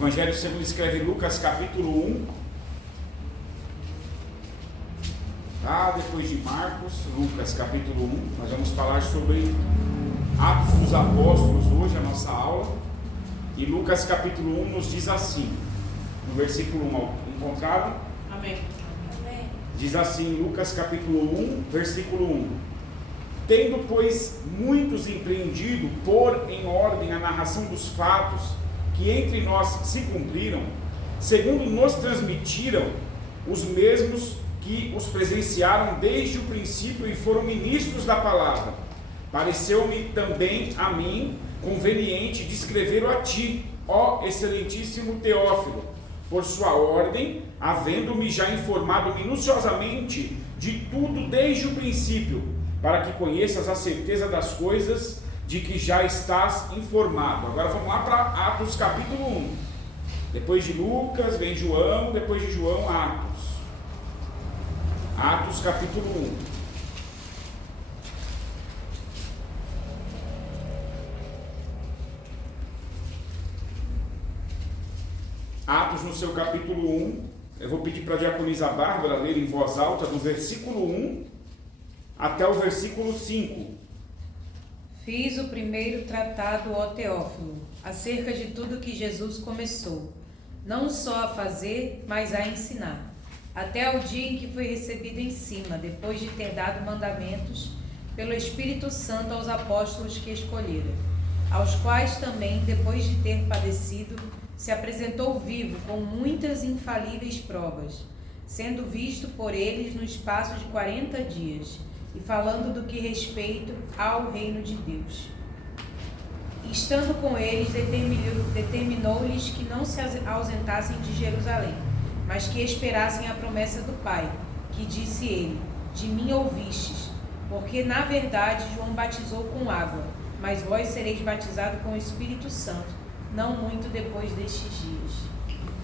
Evangelho segundo escreve Lucas capítulo 1. Depois de Marcos, Lucas capítulo 1. Nós vamos falar sobre Atos dos Apóstolos hoje, a nossa aula. E Lucas capítulo 1 nos diz assim, no versículo 1, encontrado? Amém. Diz assim, Lucas capítulo 1, versículo 1. Tendo, pois, muitos empreendido pôr em ordem a narração dos fatos que entre nós se cumpriram, segundo nos transmitiram os mesmos que os presenciaram desde o princípio e foram ministros da palavra, pareceu-me também a mim conveniente descrever a ti, ó excelentíssimo Teófilo, por sua ordem, havendo-me já informado minuciosamente de tudo desde o princípio, para que conheças a certeza das coisas de que já estás informado. Agora vamos lá para Atos capítulo 1. Depois de Lucas vem João, depois de João Atos. Atos capítulo 1. Atos no seu capítulo 1, eu vou pedir para a diaconisa Bárbara ler em voz alta do versículo 1 até o versículo 5. Fiz o primeiro tratado, ó Teófilo, acerca de tudo que Jesus começou, não só a fazer, mas a ensinar, até o dia em que foi recebido em cima, depois de ter dado mandamentos pelo Espírito Santo aos apóstolos que escolhera, aos quais também, depois de ter padecido, se apresentou vivo com muitas infalíveis provas, sendo visto por eles no espaço de 40 dias, e falando do que respeito ao reino de Deus. Estando com eles, determinou-lhes que não se ausentassem de Jerusalém, mas que esperassem a promessa do Pai, que disse ele, de mim ouvistes, porque na verdade João batizou com água, mas vós sereis batizados com o Espírito Santo, não muito depois destes dias.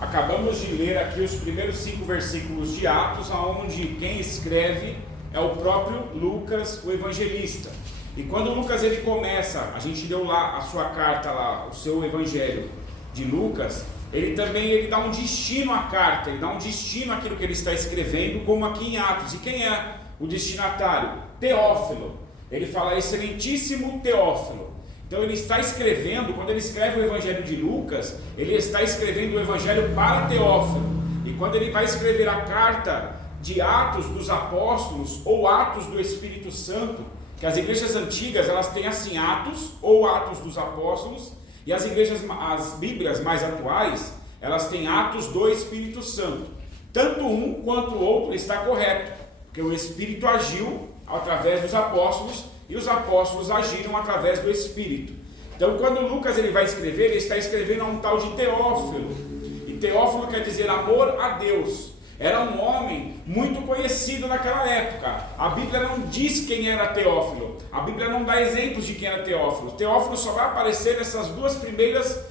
Acabamos de ler aqui os primeiros 5 versículos de Atos, onde quem escreve é o próprio Lucas, o evangelista. E quando Lucas ele começa, a gente deu lá a sua carta lá, o seu evangelho de Lucas, ele também dá um destino à carta, ele dá um destino àquilo que ele está escrevendo, como aqui em Atos. E quem é o destinatário? Teófilo. Ele fala excelentíssimo Teófilo. Então ele está escrevendo, quando ele escreve o evangelho de Lucas, ele está escrevendo o evangelho para Teófilo. E quando ele vai escrever a carta de Atos dos Apóstolos ou Atos do Espírito Santo, que as igrejas antigas elas têm assim Atos ou Atos dos Apóstolos, e as Bíblias mais atuais elas têm Atos do Espírito Santo. Tanto um quanto o outro está correto, porque o Espírito agiu através dos apóstolos e os apóstolos agiram através do Espírito. Então quando Lucas ele vai escrever, ele está escrevendo a um tal de Teófilo, e Teófilo quer dizer amor a Deus. Era um homem muito conhecido naquela época. A Bíblia não diz quem era Teófilo. A Bíblia não dá exemplos de quem era Teófilo. Teófilo só vai aparecer nessas duas primeiras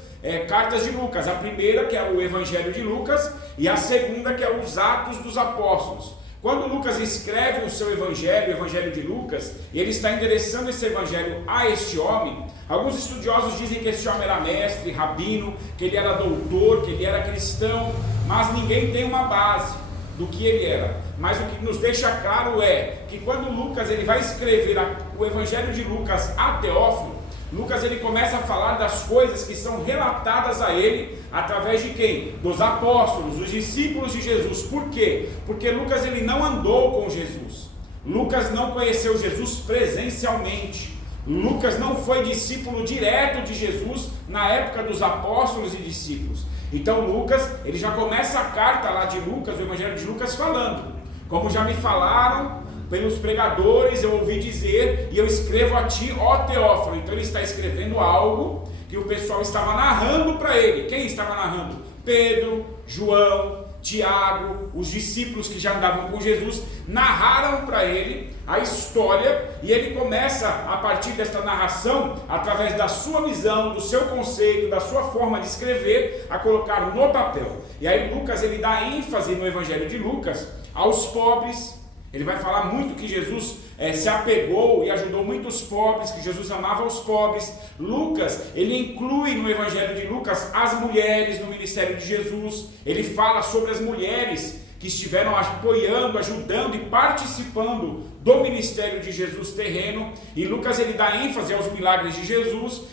cartas de Lucas. A primeira, que é o Evangelho de Lucas, e a segunda, que é os Atos dos Apóstolos. Quando Lucas escreve o seu evangelho, o Evangelho de Lucas, e ele está endereçando esse evangelho a este homem, alguns estudiosos dizem que esse homem era mestre, rabino, que ele era doutor, que ele era cristão, mas ninguém tem uma base do que ele era. Mas o que nos deixa claro é que quando Lucas ele vai escrever o Evangelho de Lucas a Teófilo, Lucas ele começa a falar das coisas que são relatadas a ele através de quem? Dos apóstolos, dos discípulos de Jesus. Por quê? Porque Lucas ele não andou com Jesus. Lucas não conheceu Jesus presencialmente. Lucas não foi discípulo direto de Jesus na época dos apóstolos e discípulos. Então Lucas, ele já começa a carta lá de Lucas, o Evangelho de Lucas, falando: como já me falaram pelos pregadores, eu ouvi dizer, e eu escrevo a ti, ó Teófilo. Então ele está escrevendo algo que o pessoal estava narrando para ele. Quem estava narrando? Pedro, João, Tiago, os discípulos que já andavam com Jesus, narraram para ele a história, e ele começa, a partir desta narração, através da sua visão, do seu conceito, da sua forma de escrever, a colocar no papel. E aí Lucas ele dá ênfase no Evangelho de Lucas aos pobres Ele vai falar muito que Jesus se apegou e ajudou muitos pobres, que Jesus amava os pobres. Lucas, ele inclui no Evangelho de Lucas as mulheres no ministério de Jesus. Ele fala sobre as mulheres que estiveram apoiando, ajudando e participando do ministério de Jesus terreno. E Lucas, ele dá ênfase aos milagres de Jesus,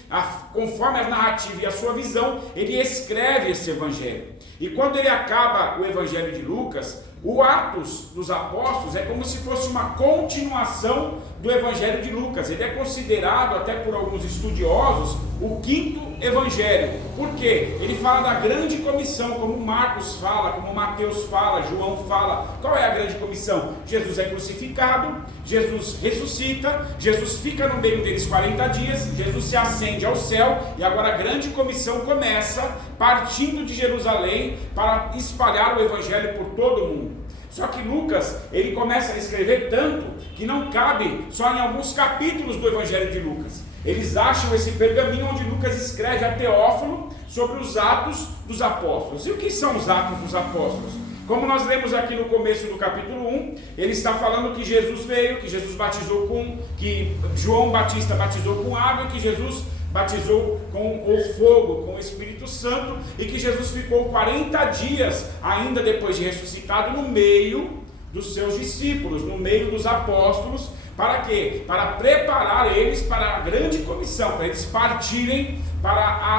conforme a narrativa e a sua visão, ele escreve esse evangelho. E quando ele acaba o evangelho de Lucas, o Atos dos Apóstolos é como se fosse uma continuação do Evangelho de Lucas. Ele é considerado, até por alguns estudiosos, o quinto Evangelho. Por quê? Ele fala da grande comissão, como Marcos fala, como Mateus fala, João fala. Qual é a grande comissão? Jesus é crucificado, Jesus ressuscita, Jesus fica no meio deles 40 dias, Jesus se ascende ao céu, e agora a grande comissão começa, partindo de Jerusalém, para espalhar o Evangelho por todo o mundo. Só que Lucas, ele começa a escrever tanto que não cabe só em alguns capítulos do Evangelho de Lucas. Eles acham esse pergaminho onde Lucas escreve a Teófilo sobre os Atos dos Apóstolos. E o que são os Atos dos Apóstolos? Como nós lemos aqui no começo do capítulo 1, ele está falando que Jesus veio, que Jesus batizou que João Batista batizou com água, e que Jesus batizou com o fogo, com o Espírito Santo, e que Jesus ficou 40 dias, ainda depois de ressuscitado, no meio dos seus discípulos, no meio dos apóstolos. Para quê? Para preparar eles para a grande comissão, para eles partirem para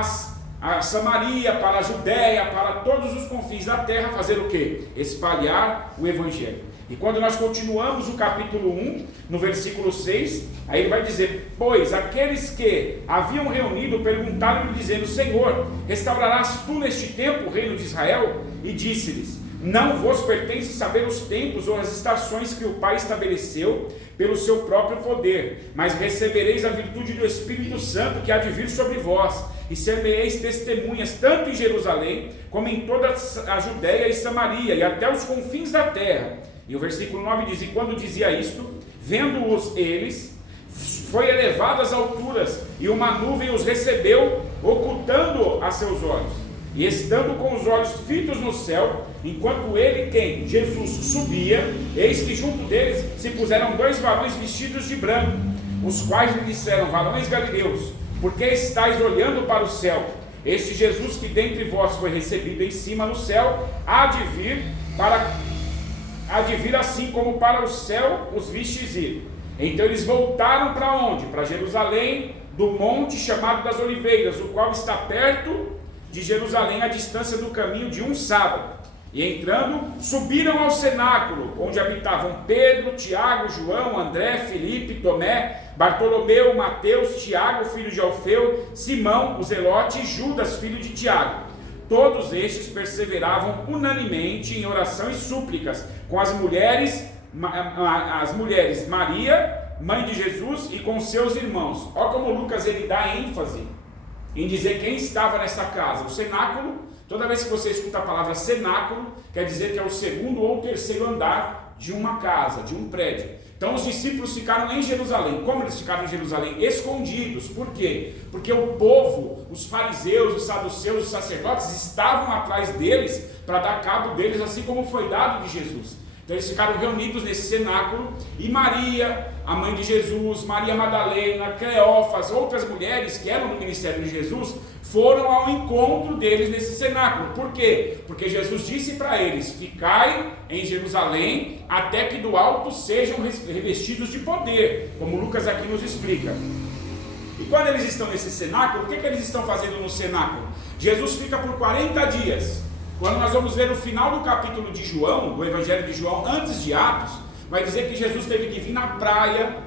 a Samaria, para a Judéia, para todos os confins da terra, fazer o quê? Espalhar o Evangelho. E quando nós continuamos o capítulo 1, no versículo 6, aí ele vai dizer: pois aqueles que haviam reunido perguntaram-lhe dizendo: Senhor, restaurarás tu neste tempo o reino de Israel? E disse-lhes: não vos pertence saber os tempos ou as estações que o Pai estabeleceu pelo seu próprio poder, mas recebereis a virtude do Espírito Santo que há de vir sobre vós, e ser-me-eis testemunhas tanto em Jerusalém, como em toda a Judéia e Samaria, e até os confins da terra. E o versículo 9 diz: e quando dizia isto, vendo-os eles, foi elevado às alturas, e uma nuvem os recebeu, ocultando a seus olhos. E estando com os olhos fitos no céu, enquanto ele, quem? Jesus, subia, eis que junto deles se puseram 2 varões vestidos de branco, os quais lhe disseram: varões galileus, por que estáis olhando para o céu? Este Jesus que dentre vós foi recebido em cima no céu, há de vir assim como para o céu os vistes ir. Então eles voltaram para onde? Para Jerusalém, do monte chamado das Oliveiras, o qual está perto de Jerusalém, a distância do caminho de um sábado. E entrando, subiram ao cenáculo, onde habitavam Pedro, Tiago, João, André, Filipe, Tomé, Bartolomeu, Mateus, Tiago, filho de Alfeu, Simão, o Zelote, e Judas, filho de Tiago. Todos estes perseveravam unanimemente em oração e súplicas com as mulheres Maria, mãe de Jesus, e com seus irmãos. Olha como Lucas ele dá ênfase em dizer quem estava nessa casa. O cenáculo, toda vez que você escuta a palavra cenáculo, quer dizer que é o segundo ou terceiro andar de uma casa, de um prédio. Então os discípulos ficaram em Jerusalém. Como eles ficaram em Jerusalém? Escondidos. Por quê? Porque o povo, os fariseus, os saduceus, os sacerdotes estavam atrás deles para dar cabo deles, assim como foi dado de Jesus. Então eles ficaram reunidos nesse cenáculo, e Maria, a mãe de Jesus, Maria Madalena, Cleófas, outras mulheres que eram do ministério de Jesus, foram ao encontro deles nesse cenáculo. Por quê? Porque Jesus disse para eles: ficai em Jerusalém até que do alto sejam revestidos de poder, como Lucas aqui nos explica. E quando eles estão nesse cenáculo, o que eles estão fazendo no cenáculo? Jesus fica por 40 dias. Quando nós vamos ver no final do capítulo de João, do Evangelho de João, antes de Atos, vai dizer que Jesus teve que vir na praia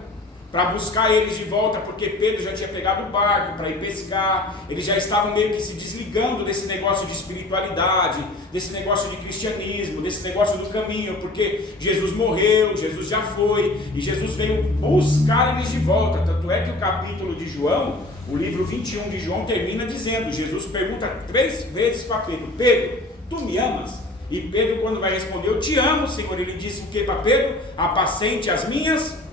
para buscar eles de volta, porque Pedro já tinha pegado o barco para ir pescar. Eles já estavam meio que se desligando desse negócio de espiritualidade, desse negócio de cristianismo, desse negócio do caminho, porque Jesus morreu, Jesus já foi, e Jesus veio buscar eles de volta. Tanto é que o capítulo de João, o livro 21 de João, termina dizendo, Jesus pergunta 3 vezes para Pedro: Pedro, tu me amas? E Pedro, quando vai responder: eu te amo, Senhor, ele disse o que para Pedro? Apacente as minhas.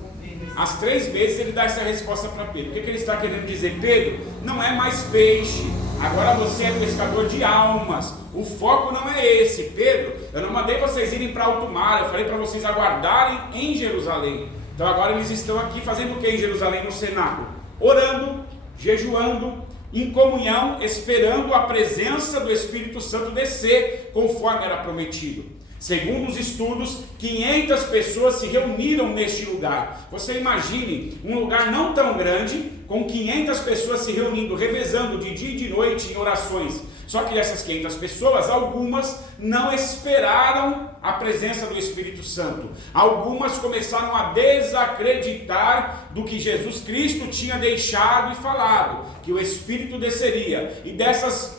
As 3 vezes ele dá essa resposta para Pedro. O que ele está querendo dizer? Pedro, não é mais peixe, agora você é pescador de almas. O foco não é esse. Pedro, eu não mandei vocês irem para alto mar, eu falei para vocês aguardarem em Jerusalém. Então agora eles estão aqui fazendo o que em Jerusalém, no cenáculo? Orando, jejuando, em comunhão, esperando a presença do Espírito Santo descer, conforme era prometido. Segundo os estudos, 500 pessoas se reuniram neste lugar. Você imagine um lugar não tão grande, com 500 pessoas se reunindo, revezando de dia e de noite em orações. Só que dessas 500 pessoas, algumas não esperaram a presença do Espírito Santo. Algumas começaram a desacreditar do que Jesus Cristo tinha deixado e falado, que o Espírito desceria. E dessas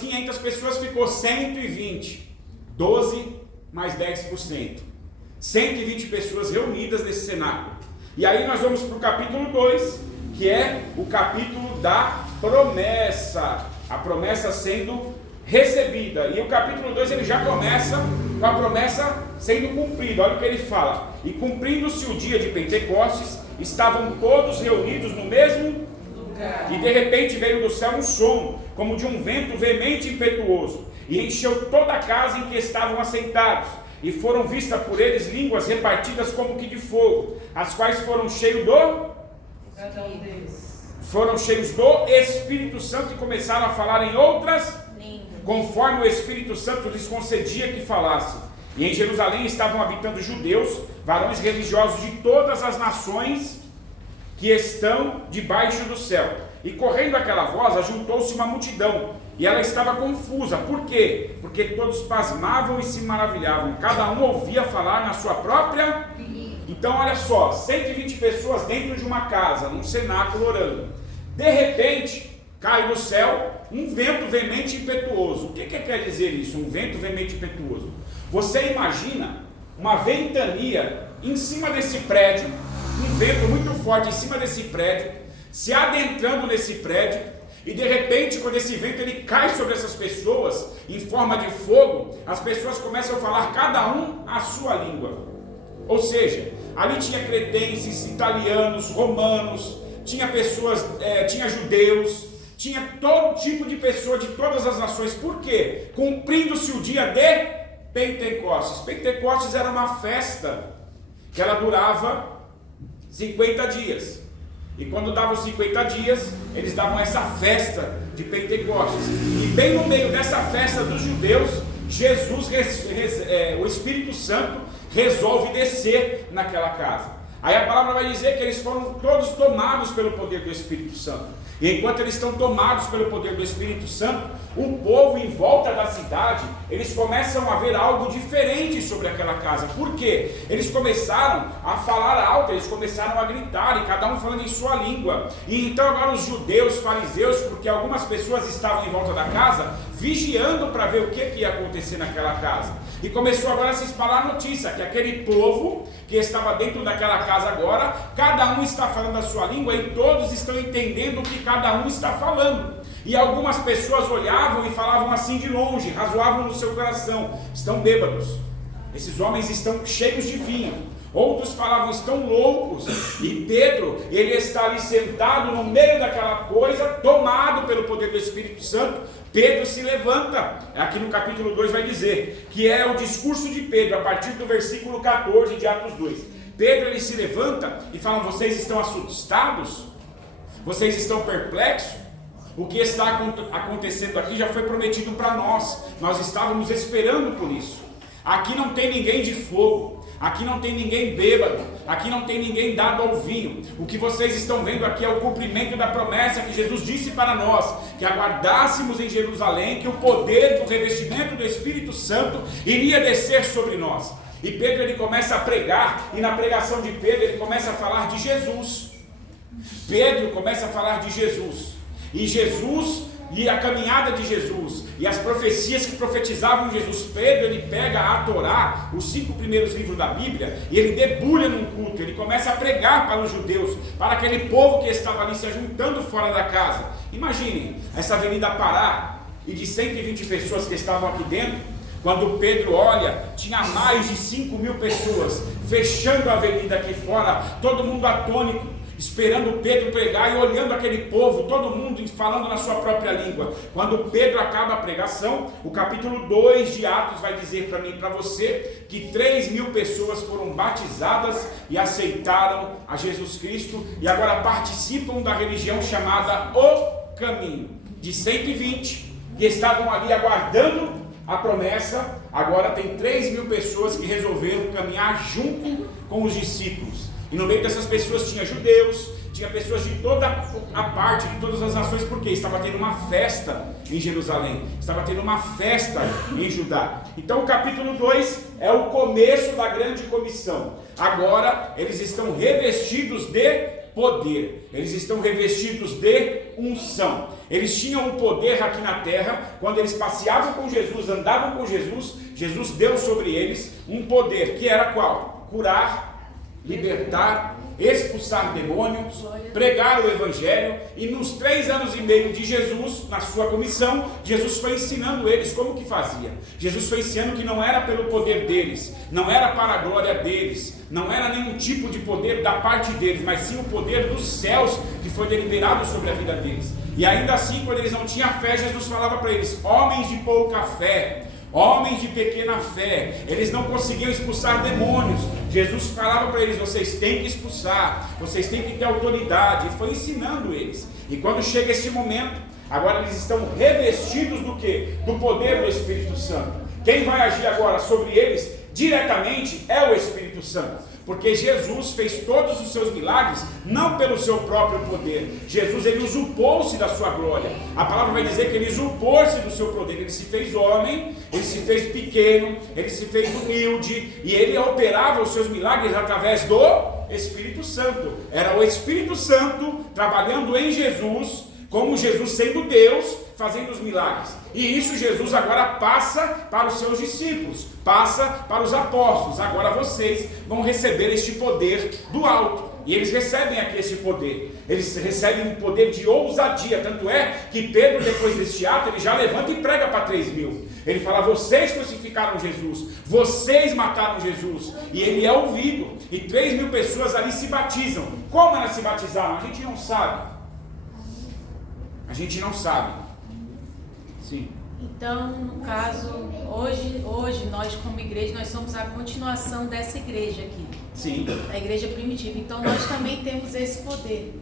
500 pessoas ficou 120. 12 mais 10%. 120 pessoas reunidas nesse cenáculo. E aí nós vamos para o capítulo 2, que é o capítulo da promessa. A promessa sendo recebida. E o capítulo 2 ele já começa com a promessa sendo cumprida. Olha o que ele fala. E cumprindo-se o dia de Pentecostes, estavam todos reunidos no mesmo lugar. E de repente veio do céu um som, como de um vento veemente e impetuoso, e encheu toda a casa em que estavam assentados, e foram vistas por eles línguas repartidas como que de fogo, as quais foram cheios do Espírito Santo e começaram a falar em outras línguas, conforme o Espírito Santo lhes concedia que falassem. E em Jerusalém estavam habitando judeus, varões religiosos de todas as nações que estão debaixo do céu. E correndo aquela voz, ajuntou-se uma multidão, e ela estava confusa. Por quê? Porque todos pasmavam e se maravilhavam, cada um ouvia falar na sua própria língua. Então olha só, 120 pessoas dentro de uma casa, num cenáculo orando. De repente, cai do céu um vento veemente e impetuoso. O que quer dizer isso, um vento veemente e impetuoso? Você imagina uma ventania em cima desse prédio, um vento muito forte em cima desse prédio, se adentrando nesse prédio, e de repente, quando esse vento ele cai sobre essas pessoas em forma de fogo, as pessoas começam a falar cada um a sua língua. Ou seja, ali tinha cretenses, italianos, romanos, tinha pessoas, tinha judeus, tinha todo tipo de pessoa de todas as nações. Por quê? Cumprindo-se o dia de Pentecostes. Pentecostes era uma festa que ela durava 50 dias. E quando davam 50 dias, eles davam essa festa de Pentecostes. E bem no meio dessa festa dos judeus, Jesus, o Espírito Santo, resolve descer naquela casa. Aí a palavra vai dizer que eles foram todos tomados pelo poder do Espírito Santo. E enquanto eles estão tomados pelo poder do Espírito Santo, o povo em volta da cidade, eles começam a ver algo diferente sobre aquela casa. Por quê? Eles começaram a falar alto, eles começaram a gritar, e cada um falando em sua língua. E então agora os judeus, fariseus, porque algumas pessoas estavam em volta da casa, vigiando para ver o que ia acontecer naquela casa. E começou agora a se espalhar a notícia, que aquele povo que estava dentro daquela casa agora, cada um está falando a sua língua e todos estão entendendo o que cada um está falando. E algumas pessoas olhavam e falavam assim de longe, razoavam no seu coração: estão bêbados, esses homens estão cheios de vinho. Outros falavam: estão loucos. E Pedro, ele está ali sentado no meio daquela coisa, tomado pelo poder do Espírito Santo. Pedro se levanta, aqui no capítulo 2 vai dizer, que é o discurso de Pedro, a partir do versículo 14 de Atos 2. Pedro, ele se levanta e fala: vocês estão assustados? Vocês estão perplexos? O que está acontecendo aqui já foi prometido para nós. Nós estávamos esperando por isso. Aqui não tem ninguém de fogo, aqui não tem ninguém bêbado, aqui não tem ninguém dado ao vinho. O que vocês estão vendo aqui é o cumprimento da promessa que Jesus disse para nós, que aguardássemos em Jerusalém, que o poder do revestimento do Espírito Santo iria descer sobre nós. E Pedro, ele começa a pregar, e na pregação de Pedro ele começa a falar de Jesus. Pedro começa a falar de Jesus, e Jesus, e a caminhada de Jesus, e as profecias que profetizavam Jesus. Pedro, ele pega a Torá, os 5 primeiros livros da Bíblia, e ele debulha num culto, ele começa a pregar para os judeus, para aquele povo que estava ali se ajuntando fora da casa. Imaginem, essa avenida parar, e de 120 pessoas que estavam aqui dentro, quando Pedro olha, tinha mais de 5.000 pessoas, fechando a avenida aqui fora, todo mundo atônito. esperando Pedro pregar e olhando aquele povo, todo mundo falando na sua própria língua. Quando Pedro acaba a pregação, o capítulo 2 de Atos vai dizer para mim e para você que 3.000 pessoas foram batizadas e aceitaram a Jesus Cristo e agora participam da religião chamada O Caminho. De 120 que estavam ali aguardando a promessa, agora tem 3.000 pessoas que resolveram caminhar junto com os discípulos. E no meio dessas pessoas tinha judeus, tinha pessoas de toda a parte, de todas as nações, porque estava tendo uma festa em Jerusalém, estava tendo uma festa em Judá. Então o capítulo 2 é o começo da grande comissão. Agora eles estão revestidos de poder, eles estão revestidos de unção. Eles tinham um poder aqui na terra, quando eles passeavam com Jesus, andavam com Jesus, Jesus deu sobre eles um poder, que era qual? Curar, libertar, expulsar demônios, pregar o evangelho. E nos 3 anos e meio de Jesus, na sua comissão, Jesus foi ensinando eles como que fazia. Jesus foi ensinando que não era pelo poder deles, não era para a glória deles, não era nenhum tipo de poder da parte deles, mas sim o poder dos céus que foi deliberado sobre a vida deles. E ainda assim, quando eles não tinham fé, Jesus falava para eles: homens de pouca fé, homens de pequena fé. Eles não conseguiam expulsar demônios. Jesus falava para eles: vocês têm que expulsar, vocês têm que ter autoridade. E foi ensinando eles. E quando chega este momento, agora eles estão revestidos do quê? Do poder do Espírito Santo. Quem vai agir agora sobre eles diretamente é o Espírito Santo. Porque Jesus fez todos os seus milagres não pelo seu próprio poder. Jesus, ele usurpou-se da sua glória. A palavra vai dizer que ele usurpou-se do seu poder. Ele se fez homem, ele se fez pequeno, ele se fez humilde, e ele operava os seus milagres através do Espírito Santo. Era o Espírito Santo trabalhando em Jesus, como Jesus sendo Deus, fazendo os milagres. E isso Jesus agora passa para os seus discípulos, passa para os apóstolos. Agora vocês vão receber este poder do alto. E eles recebem aqui esse poder. Eles recebem um poder de ousadia. Tanto é que Pedro, depois deste ato, ele já levanta e prega para 3.000. Ele fala: vocês crucificaram Jesus, vocês mataram Jesus. E ele é ouvido. E 3.000 pessoas ali se batizam. Como elas se batizaram? A gente não sabe. A gente não sabe. Sim. Então, no caso, hoje nós como igreja, nós somos a continuação dessa igreja aqui. Sim. A igreja primitiva. Então nós também temos esse poder.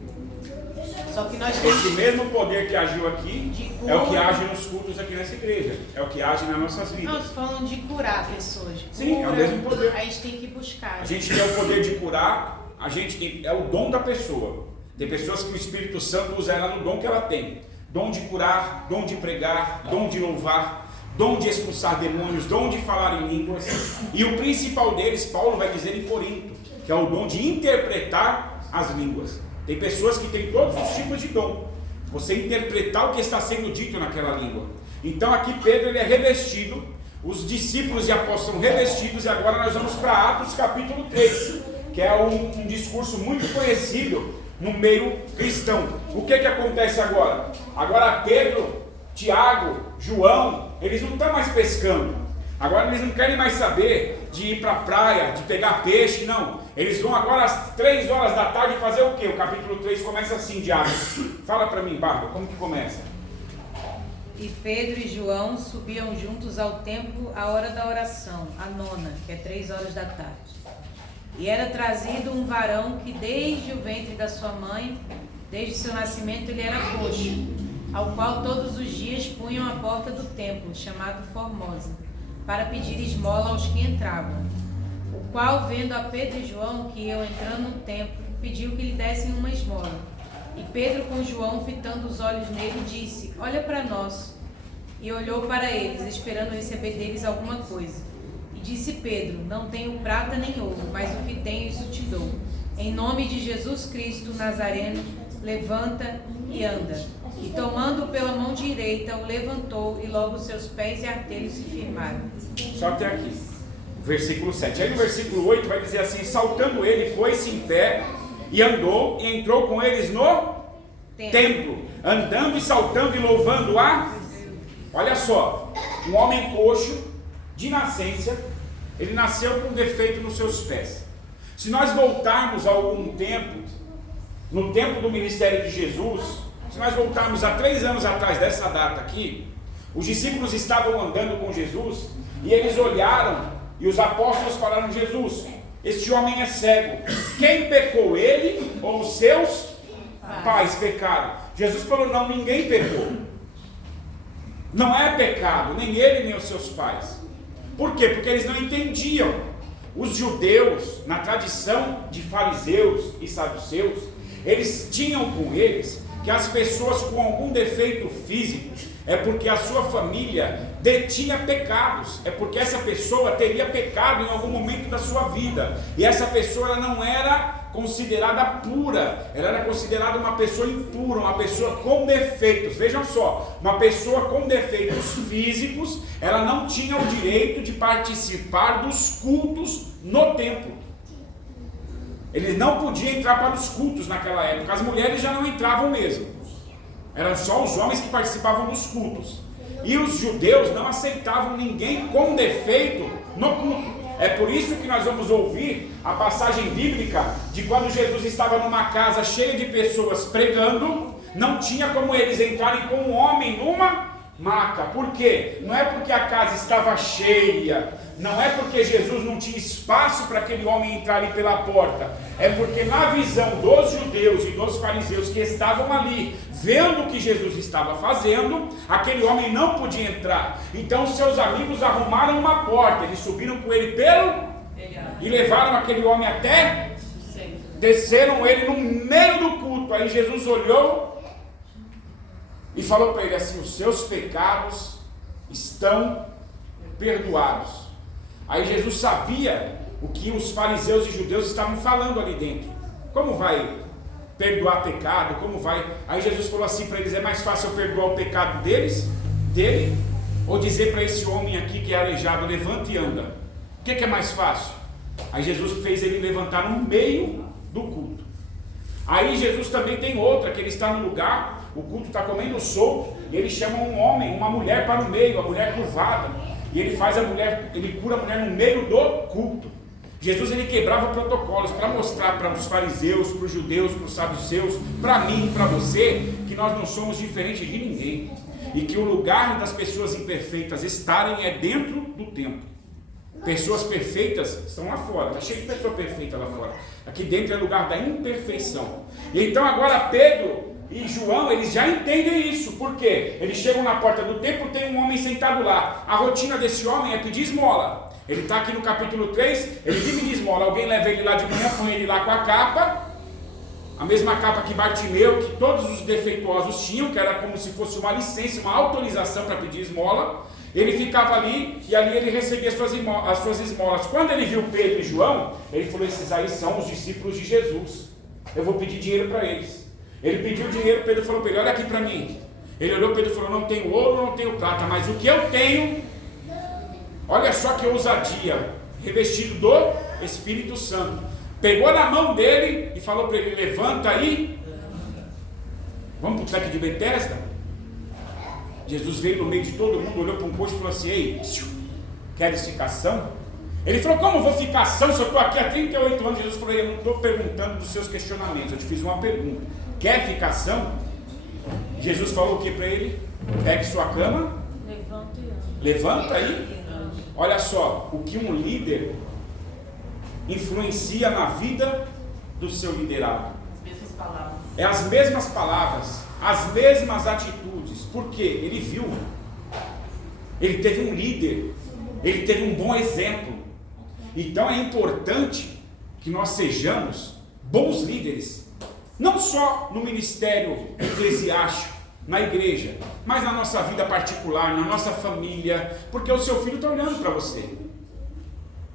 Só que nós temos esse mesmo poder que agiu aqui é o que age nos cultos aqui nessa igreja. É o que age nas nossas vidas. Nós falamos de curar pessoas. Sim, é o mesmo poder. A gente tem que buscar. A gente tem o poder de curar, a gente tem, é o dom da pessoa. Tem pessoas que o Espírito Santo usa ela no dom que ela tem. Dom de curar, dom de pregar, dom de louvar, dom de expulsar demônios, dom de falar em línguas. E o principal deles, Paulo vai dizer em Corinto, que é o dom de interpretar as línguas. Tem pessoas que têm todos os tipos de dom. Você interpretar o que está sendo dito naquela língua. Então aqui Pedro, ele é revestido, os discípulos e apóstolos são revestidos, e agora nós vamos para Atos capítulo 3, que é um discurso muito conhecido no meio cristão. O que acontece agora? Agora Pedro, Tiago, João, eles não estão mais pescando. Agora eles não querem mais saber de ir para a praia, de pegar peixe, não. Eles vão agora às 3 horas da tarde fazer o quê? O capítulo 3 começa assim, de Atos. Fala para mim, Bárbara, como que começa? E Pedro e João subiam juntos ao templo à hora da oração, a nona, que é 3 horas da tarde. E era trazido um varão que desde o ventre da sua mãe, desde o seu nascimento, ele era coxo, ao qual todos os dias punham à porta do templo, chamado Formosa, para pedir esmola aos que entravam. O qual, vendo a Pedro e João que iam entrando no templo, pediu que lhe dessem uma esmola. E Pedro, com João, fitando os olhos nele, disse: olha para nós. E olhou para eles, esperando receber deles alguma coisa. Disse Pedro: não tenho prata nem ouro, mas o que tenho isso te dou. Em nome de Jesus Cristo Nazareno, levanta e anda. E tomando-o pela mão direita, o levantou, e logo seus pés e artelhos se firmaram. Só até aqui, versículo 7. Aí no versículo 8 vai dizer assim: saltando ele, pôs-se em pé, e andou, e entrou com eles no templo, andando e saltando e louvando a... Olha só, um homem coxo, de nascença, ele nasceu com defeito nos seus pés. Se nós voltarmos a algum tempo, no tempo do ministério de Jesus, se nós voltarmos a 3 anos atrás dessa data aqui, os discípulos estavam andando com Jesus e eles olharam e os apóstolos falaram: Jesus, este homem é cego, quem pecou, ele ou os seus pais pecaram? Jesus falou: não, ninguém pecou, não é pecado, nem ele nem os seus pais. Por quê? Porque eles não entendiam. Os judeus, na tradição de fariseus e saduceus, eles tinham com eles que as pessoas com algum defeito físico é porque a sua família detinha pecados, é porque essa pessoa teria pecado em algum momento da sua vida, e essa pessoa ela não era considerada pura, ela era considerada uma pessoa impura, uma pessoa com defeitos. Vejam só, uma pessoa com defeitos físicos, ela não tinha o direito de participar dos cultos no templo. Eles não podiam entrar para os cultos naquela época, as mulheres já não entravam mesmo, eram só os homens que participavam dos cultos, e os judeus não aceitavam ninguém com defeito no culto. É por isso que nós vamos ouvir a passagem bíblica de quando Jesus estava numa casa cheia de pessoas pregando, não tinha como eles entrarem com um homem numa maca. Por quê? Não é porque a casa estava cheia, não é porque Jesus não tinha espaço para aquele homem entrar ali pela porta, é porque na visão dos judeus e dos fariseus que estavam ali, vendo o que Jesus estava fazendo, aquele homem não podia entrar. Então seus amigos arrumaram uma porta, eles subiram com ele pelo e levaram aquele homem até, desceram ele no meio do culto. Aí Jesus olhou e falou para ele assim: os seus pecados estão perdoados. Aí Jesus sabia o que os fariseus e judeus estavam falando ali dentro. Como vai perdoar pecado? Como vai? Aí Jesus falou assim para eles: é mais fácil eu perdoar o pecado dele, ou dizer para esse homem aqui que é aleijado: levanta e anda? O que é mais fácil? Aí Jesus fez ele levantar no meio do culto. Aí Jesus também tem outra, que ele está no lugar, o culto está comendo solto, e ele chama um homem, uma mulher para o meio, a mulher curvada, e ele faz a mulher, ele cura a mulher no meio do culto. Jesus ele quebrava protocolos para mostrar para os fariseus, para os judeus, para os saduceus, para mim, para você, que nós não somos diferentes de ninguém, e que o lugar das pessoas imperfeitas estarem é dentro do templo. Pessoas perfeitas estão lá fora, está cheio de pessoa perfeita lá fora. Aqui dentro é lugar da imperfeição. E então agora Pedro e João, eles já entendem isso. Por quê? Eles chegam na porta do templo, tem um homem sentado lá. A rotina desse homem é pedir esmola. Ele está aqui no capítulo 3, ele divide esmola. Alguém leva ele lá de manhã, põe ele lá com a capa, a mesma capa que Bartimeu, que todos os defeituosos tinham, que era como se fosse uma licença, uma autorização para pedir esmola. Ele ficava ali e ali ele recebia as suas esmolas. Quando ele viu Pedro e João, ele falou: esses aí são os discípulos de Jesus, eu vou pedir dinheiro para eles. Ele pediu dinheiro, Pedro falou para ele: olha aqui para mim. Ele olhou, Pedro falou: não tenho ouro, não tenho prata, mas o que eu tenho, olha só que ousadia, revestido do Espírito Santo. Pegou na mão dele e falou para ele: levanta aí, vamos para o tanque de Betesda. Jesus veio no meio de todo mundo, olhou para um posto e falou assim: ei, queres ficação? Ele falou: como vou ficação se eu estou aqui há 38 anos? Jesus falou: eu não estou perguntando dos seus questionamentos, eu te fiz uma pergunta. Quer ficação? Jesus falou o que para ele? Pegue sua cama, levanta aí. Olha só, o que um líder influencia na vida do seu liderado. É as mesmas palavras, as mesmas atitudes. Por quê? Ele viu, ele teve um líder, ele teve um bom exemplo. Então é importante que nós sejamos bons líderes, não só no ministério eclesiástico, na igreja, mas na nossa vida particular, na nossa família, porque o seu filho está olhando para você.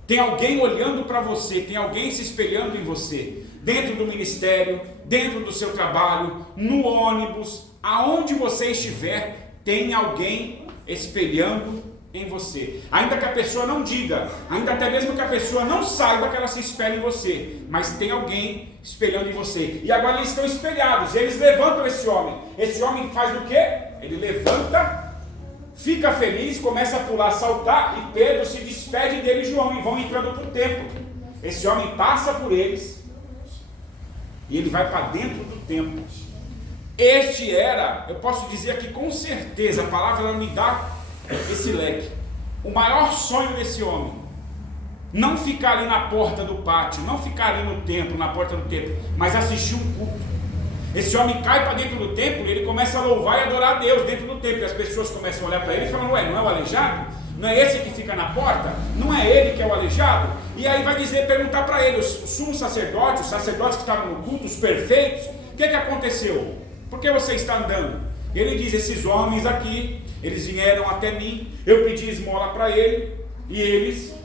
Tem alguém olhando para você, tem alguém se espelhando em você, dentro do ministério, dentro do seu trabalho, no ônibus, aonde você estiver, tem alguém espelhando em você. Ainda que a pessoa não diga, ainda até mesmo que a pessoa não saiba que ela se espelha em você, mas tem alguém espelhando em você. E agora eles estão espelhados, eles levantam esse homem. Esse homem faz o quê? Ele levanta, fica feliz, começa a pular, saltar, e Pedro se despede dele e João, e vão entrando para o templo. Esse homem passa por eles, e ele vai para dentro do templo. Este era, eu posso dizer aqui com certeza, a palavra ela me dá esse leque, o maior sonho desse homem. Não ficar ali na porta do pátio, não ficar ali no templo, na porta do templo, mas assistir um culto. Esse homem cai para dentro do templo e ele começa a louvar e adorar a Deus dentro do templo. E as pessoas começam a olhar para ele e falam: ué, não é o aleijado? Não é esse que fica na porta? Não é ele que é o aleijado? E aí vai perguntar para ele, os sumos sacerdotes, os sacerdotes que estavam no culto, os perfeitos: o que aconteceu? Por que você está andando? E ele diz: esses homens aqui, eles vieram até mim, eu pedi esmola para ele e eles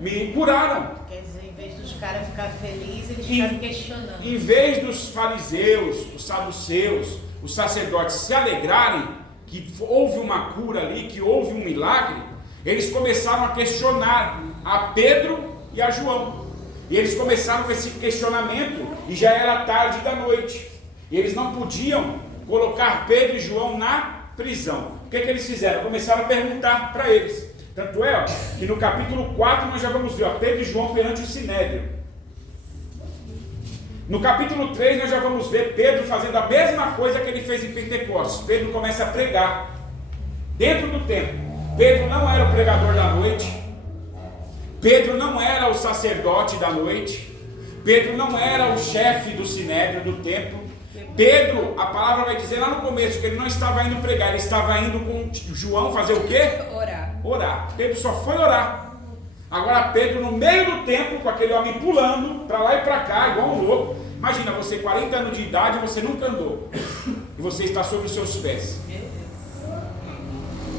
me curaram. Quer dizer, em vez dos caras ficarem felizes, eles ficaram questionando. Em vez dos fariseus, os saduceus, os sacerdotes se alegrarem que houve uma cura ali, que houve um milagre, eles começaram a questionar a Pedro e a João. E eles começaram com esse questionamento e já era tarde da noite. E eles não podiam colocar Pedro e João na prisão. O que eles fizeram? Começaram a perguntar para eles. Tanto é que no capítulo 4 nós já vamos ver Pedro e João perante o Sinédrio. No capítulo 3 nós já vamos ver Pedro fazendo a mesma coisa que ele fez em Pentecostes. Pedro começa a pregar dentro do templo. Pedro não era o pregador da noite. Pedro não era o sacerdote da noite. Pedro não era o chefe do Sinédrio, do templo. Pedro, a palavra vai dizer lá no começo que ele não estava indo pregar, ele estava indo com João fazer o quê? Orar. Pedro só foi orar. Agora Pedro no meio do templo, com aquele homem pulando para lá e para cá, igual um louco. Imagina, você 40 anos de idade, você nunca andou, e você está sobre os seus pés.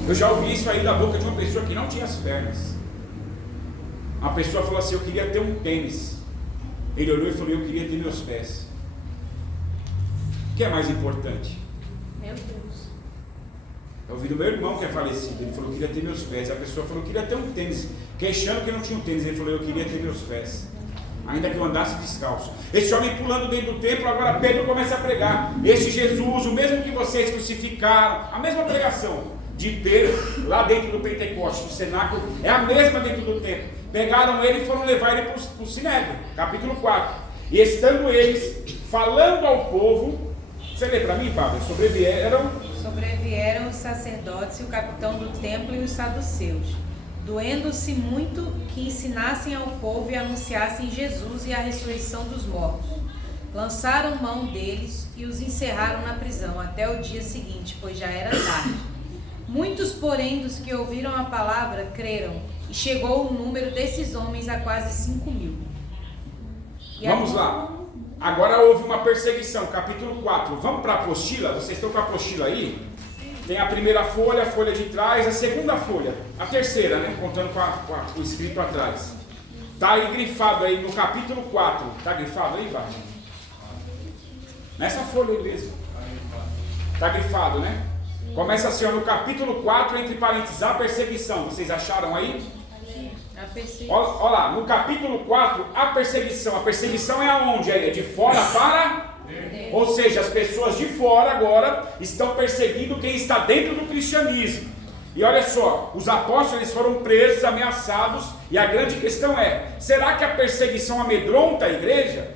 Eu já ouvi isso aí da boca de uma pessoa que não tinha as pernas. A pessoa falou assim: eu queria ter um tênis. Ele olhou e falou: eu queria ter meus pés. O que é mais importante? Meu Deus. Eu ouvi do meu irmão que é falecido. Ele falou: eu queria ter meus pés. A pessoa falou: eu queria ter um tênis, queixando que não tinha um tênis. Ele falou: eu queria ter meus pés, ainda que eu andasse descalço. Esse homem pulando dentro do templo. Agora Pedro começa a pregar: este Jesus, o mesmo que vocês crucificaram. A mesma pregação de Pedro lá dentro do Pentecostes, no cenáculo, é a mesma dentro do templo. Pegaram ele e foram levar ele para o Sinédrio, capítulo 4. E estando eles falando ao povo, você lê para mim, Pablo? Sobrevieram os sacerdotes e o capitão do templo e os saduceus, doendo-se muito que ensinassem ao povo e anunciassem Jesus e a ressurreição dos mortos. Lançaram mão deles e os encerraram na prisão até o dia seguinte, pois já era tarde. Muitos, porém, dos que ouviram a palavra creram, e chegou o número desses homens a quase 5.000. Vamos lá. Agora houve uma perseguição, capítulo 4. Vamos para a apostila? Vocês estão com a apostila aí? Tem a primeira folha, a folha de trás, a segunda folha, a terceira, né? Contando com o escrito atrás. Está aí grifado aí no capítulo 4. Está grifado aí, Bart? Nessa folha aí mesmo. Está grifado, né? Começa assim, ó, no capítulo 4, entre parênteses, a perseguição. Vocês acharam aí? Olha lá, no capítulo 4, a perseguição. A perseguição é aonde? É de fora para... Ou seja, as pessoas de fora agora estão perseguindo quem está dentro do cristianismo. E olha só, os apóstolos eles foram presos, ameaçados. E a grande questão é, será que a perseguição amedronta a igreja?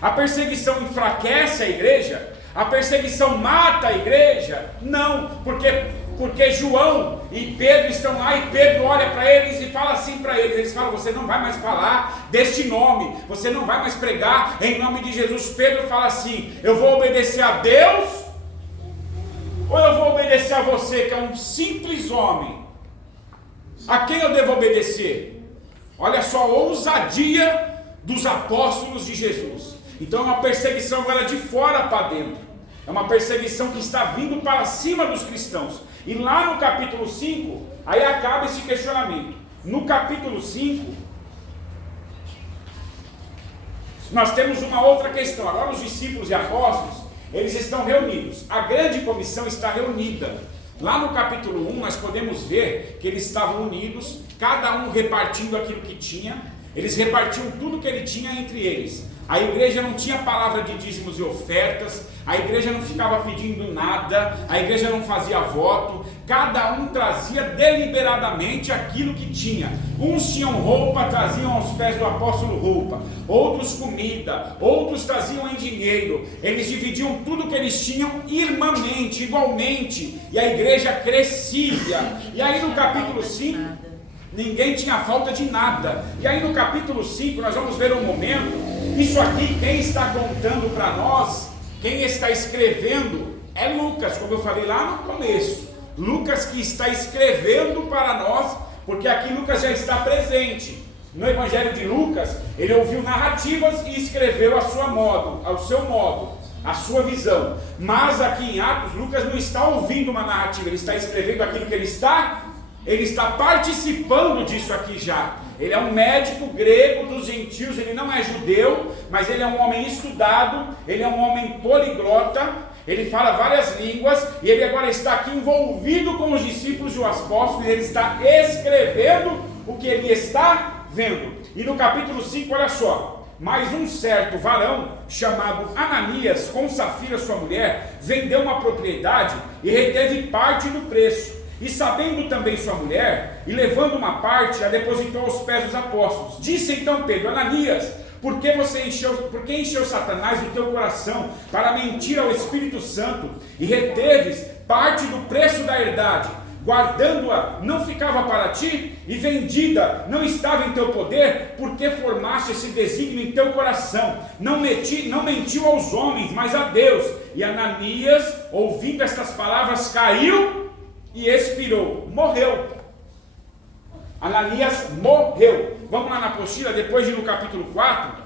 A perseguição enfraquece a igreja? A perseguição mata a igreja? Não, porque João e Pedro estão lá e Pedro olha para eles e fala assim para eles. Eles falam: você não vai mais falar deste nome, você não vai mais pregar em nome de Jesus. Pedro fala assim: eu vou obedecer a Deus ou eu vou obedecer a você, que é um simples homem? A quem eu devo obedecer? Olha só a ousadia dos apóstolos de Jesus. Então é uma perseguição agora de fora para dentro. É uma perseguição que está vindo para cima dos cristãos. E lá no capítulo 5, aí acaba esse questionamento. No capítulo 5, nós temos uma outra questão. Agora os discípulos e apóstolos, eles estão reunidos. A grande comissão está reunida. Lá no capítulo 1, nós podemos ver que eles estavam unidos, cada um repartindo aquilo que tinha. Eles repartiam tudo que ele tinha entre eles. A igreja não tinha palavra de dízimos e ofertas, A igreja não ficava pedindo nada, a igreja não fazia voto, cada um trazia deliberadamente aquilo que tinha. Uns tinham roupa, traziam aos pés do apóstolo roupa, outros comida, outros traziam em dinheiro. Eles dividiam tudo que eles tinham irmãmente, igualmente, e a igreja crescia. E aí no capítulo 5, ninguém tinha falta de nada. E aí no capítulo 5 nós vamos ver um momento. Isso aqui, quem está contando para nós, quem está escrevendo é Lucas, como eu falei lá no começo. Lucas que está escrevendo para nós, porque aqui Lucas já está presente. No Evangelho de Lucas, ele ouviu narrativas e escreveu ao seu modo, a sua visão. Mas aqui em Atos, Lucas não está ouvindo uma narrativa, ele está escrevendo aquilo que ele está participando disso aqui já. Ele é um médico grego dos gentios, ele não é judeu, mas ele é um homem estudado, ele é um homem poliglota, ele fala várias línguas, e ele agora está aqui envolvido com os discípulos e os apóstolos, e ele está escrevendo o que ele está vendo. E no capítulo 5, olha só: mas um certo varão, chamado Ananias, com Safira sua mulher, vendeu uma propriedade e reteve parte do preço. E sabendo também sua mulher, e levando uma parte, a depositou aos pés dos apóstolos. Disse então Pedro: Ananias, por que encheu Satanás o teu coração para mentir ao Espírito Santo, e reteves parte do preço da herdade? Guardando-a, não ficava para ti? E vendida, não estava em teu poder? Porque formaste esse desígnio em teu coração? Não mentiu aos homens, mas a Deus. E Ananias, ouvindo estas palavras, caiu e expirou, morreu. Ananias morreu. Vamos lá na apostila, depois de no capítulo 4,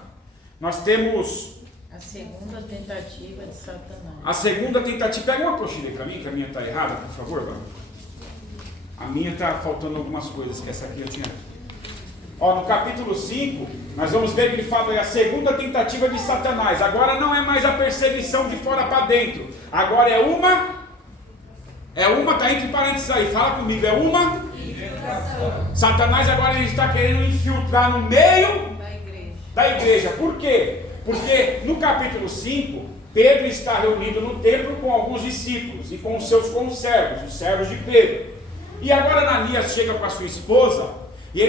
nós temos a segunda tentativa de Satanás. A segunda tentativa. Pega uma apostila aí para mim, que a minha está errada, por favor. Mano. A minha está faltando algumas coisas, que essa aqui eu tinha. Ó, no capítulo 5, nós vamos ver que ele fala a segunda tentativa de Satanás. Agora não é mais a perseguição de fora para dentro. Agora é uma, tá entre parênteses aí, fala comigo, é uma infiltração. Satanás agora ele está querendo infiltrar no meio da igreja. Por quê? Porque no capítulo 5, Pedro está reunido no templo com alguns discípulos e com os seus conservos, os servos de Pedro. E agora Ananias chega com a sua esposa, e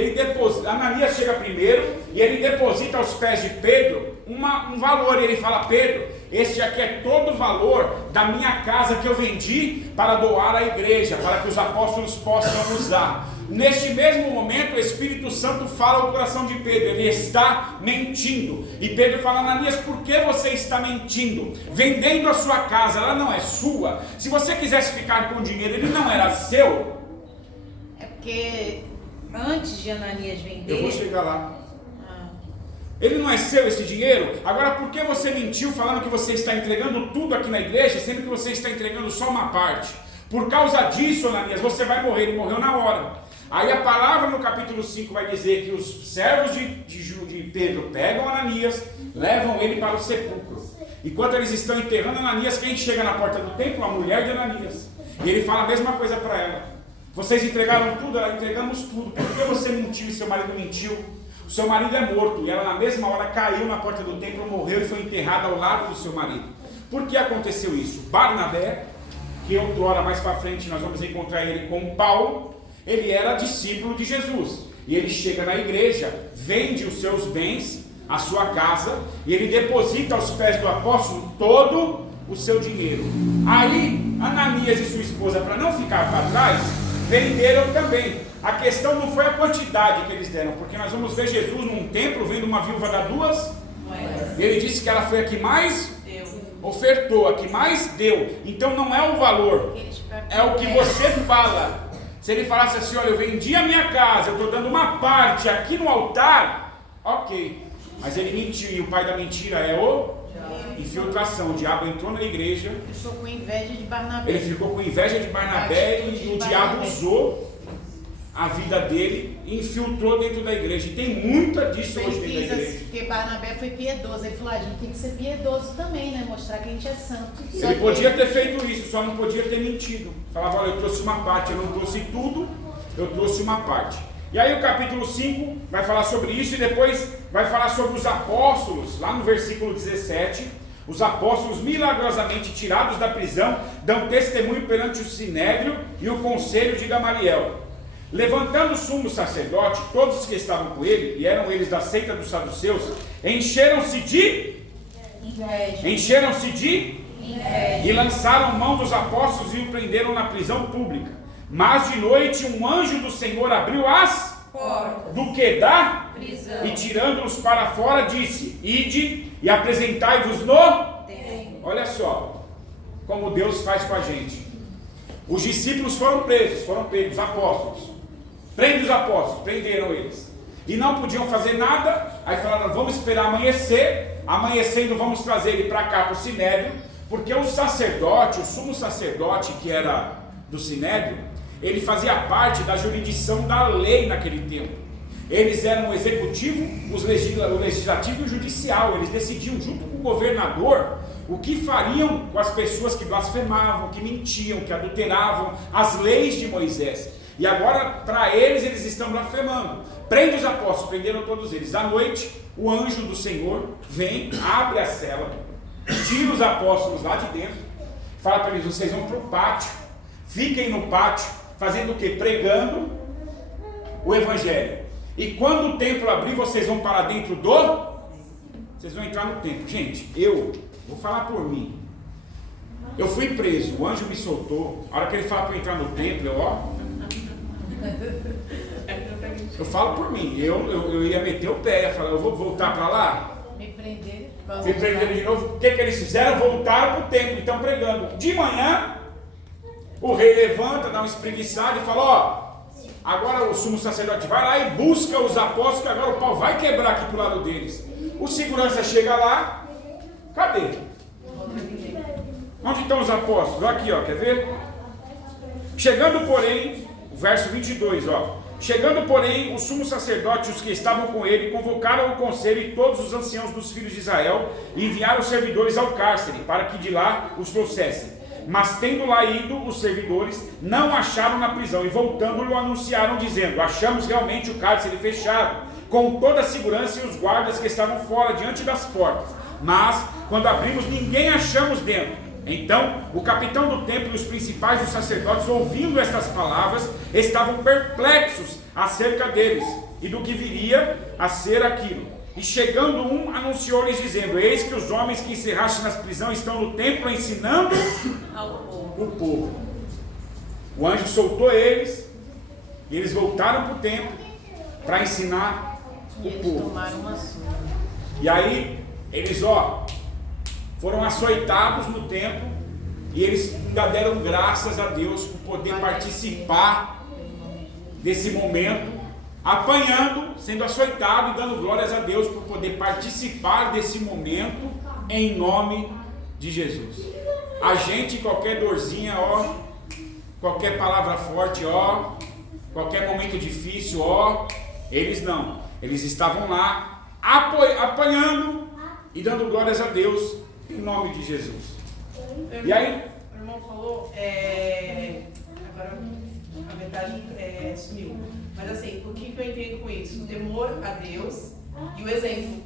Ananias chega primeiro, e ele deposita aos pés de Pedro um valor, e ele fala: Pedro, este aqui é todo o valor da minha casa que eu vendi para doar à igreja, para que os apóstolos possam usar. Neste mesmo momento o Espírito Santo fala ao coração de Pedro, ele está mentindo, e Pedro fala: Ananias, por que você está mentindo? Vendendo a sua casa, ela não é sua. Se você quisesse ficar com o dinheiro, ele não era seu. É porque antes de Ananias vender, eu vou chegar lá. Ele não é seu esse dinheiro? Agora por que você mentiu falando que você está entregando tudo aqui na igreja, sendo que você está entregando só uma parte? Por causa disso, Ananias, você vai morrer. Ele morreu na hora. Aí a palavra no capítulo 5 vai dizer que os servos de Pedro pegam Ananias, levam ele para o sepulcro. Enquanto eles estão enterrando Ananias, quem chega na porta do templo? A mulher de Ananias. E ele fala a mesma coisa para ela: vocês entregaram tudo? Ela: entregamos tudo. Por que você mentiu e seu marido mentiu? O seu marido é morto. E ela na mesma hora caiu na porta do templo, morreu e foi enterrada ao lado do seu marido. Por que aconteceu isso? Barnabé, que outrora mais para frente nós vamos encontrar ele com Paulo, ele era discípulo de Jesus. E ele chega na igreja, vende os seus bens, a sua casa, e ele deposita aos pés do apóstolo todo o seu dinheiro. Aí Ananias e sua esposa, para não ficar para trás, venderam também. A questão não foi a quantidade que eles deram, porque nós vamos ver Jesus num templo vendo uma viúva dar 2 moedas. Ele disse que ela foi a que mais ofertou, a que mais deu. Então não é o valor, é o que você fala. Se ele falasse assim: olha, eu vendi a minha casa, eu estou dando uma parte aqui no altar, ok. Mas ele mentiu, e o pai da mentira é o infiltração. O diabo entrou na igreja. Ele ficou com inveja de Barnabé. Ele ficou com inveja de Barnabé, e o diabo usou a vida dele e infiltrou dentro da igreja. E tem muita disso hoje dentro da igreja. Porque Barnabé foi piedoso. Ele falou: a gente tem que ser piedoso também, né? Mostrar que a gente é santo. Ele podia ter feito isso, só não podia ter mentido. Falava: olha, eu trouxe uma parte, eu não trouxe tudo, eu trouxe uma parte. E aí o capítulo 5 vai falar sobre isso, e depois vai falar sobre os apóstolos, lá no versículo 17. Os apóstolos, milagrosamente tirados da prisão, dão testemunho perante o Sinédrio e o conselho de Gamaliel. Levantando o sumo sacerdote, todos os que estavam com ele, e eram eles da seita dos saduceus, encheram-se de inveja. E lançaram mão dos apóstolos e o prenderam na prisão pública. Mas de noite um anjo do Senhor abriu as portas do que da prisão, e tirando-os para fora disse: ide e apresentai-vos no templo. Olha só como Deus faz com a gente. Os discípulos foram presos, os apóstolos. Prende os apóstolos, prenderam eles. E não podiam fazer nada. Aí falaram: vamos esperar amanhecer. Amanhecendo vamos trazer ele para cá, para o Sinédrio. Porque o sacerdote, o sumo sacerdote que era do Sinédrio, ele fazia parte da jurisdição da lei naquele tempo. Eles eram o executivo, o legislativo e o judicial. Eles decidiam junto com o governador o que fariam com as pessoas que blasfemavam, que mentiam, que adulteravam as leis de Moisés. E agora, para eles estão blasfemando. Prende os apóstolos, prenderam todos eles. À noite, o anjo do Senhor vem, abre a cela, tira os apóstolos lá de dentro, fala para eles: vocês vão para o pátio, fiquem no pátio, fazendo o quê? Pregando o evangelho. E quando o templo abrir, vocês vão para dentro vocês vão entrar no templo. Gente, eu vou falar por mim. Eu fui preso, o anjo me soltou. A hora que ele fala para eu entrar no templo, eu falo por mim. Eu ia meter o pé, ia falar: eu vou voltar para lá. Me prenderam de novo. O que eles fizeram? Voltaram para o templo, então pregando. De manhã, o rei levanta, dá uma espreguiçada e fala: agora o sumo sacerdote vai lá e busca os apóstolos, que agora o pau vai quebrar aqui pro lado deles. O segurança chega lá, cadê? Onde estão os apóstolos? Aqui, quer ver? Chegando, porém, o verso 22, chegando, porém, o sumo sacerdote e os que estavam com ele convocaram o conselho e todos os anciãos dos filhos de Israel e enviaram os servidores ao cárcere, para que de lá os trouxessem. Mas tendo lá ido os servidores, não acharam na prisão, e voltando-lhe anunciaram, dizendo: achamos realmente o cárcere fechado, com toda a segurança e os guardas que estavam fora, diante das portas. Mas, quando abrimos, ninguém achamos dentro. Então, o capitão do templo e os principais dos sacerdotes, ouvindo estas palavras, estavam perplexos acerca deles, e do que viria a ser aquilo. E chegando um, anunciou-lhes dizendo: eis que os homens que encerraste nas prisões estão no templo ensinando o povo. O anjo soltou eles, e eles voltaram para o templo para ensinar o povo. E aí, eles foram açoitados no templo, e eles ainda deram graças a Deus por poder participar desse momento, apanhando, sendo açoitado e dando glórias a Deus por poder participar desse momento em nome de Jesus. A gente, qualquer dorzinha, qualquer palavra forte, qualquer momento difícil, eles não. Eles estavam lá apanhando e dando glórias a Deus em nome de Jesus. E aí? O irmão falou, agora a metade sumiu. Mas assim, o que eu entendo com isso? O temor a Deus e o exemplo.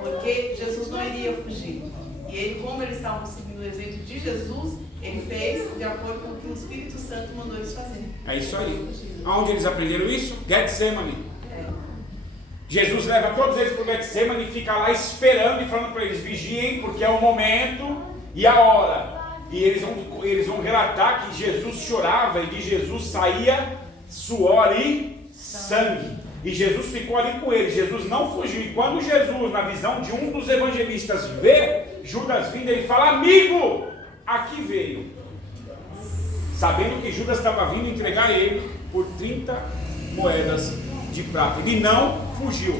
Porque Jesus não iria fugir. E ele, como eles estavam seguindo o exemplo de Jesus, ele fez de acordo com o que o Espírito Santo mandou eles fazerem. É isso aí. Aonde eles aprenderam isso? Getsemane. Jesus leva todos eles para o Getsemane e fica lá esperando e falando para eles: vigiem, porque é o momento e a hora. E eles vão relatar que Jesus chorava e de Jesus saía suor e sangue. E Jesus ficou ali com eles. Jesus não fugiu. E quando Jesus, na visão de um dos evangelistas, vê Judas vindo, ele fala: amigo, aqui veio. Sabendo que Judas estava vindo entregar ele por 30 moedas de prata. Ele não fugiu.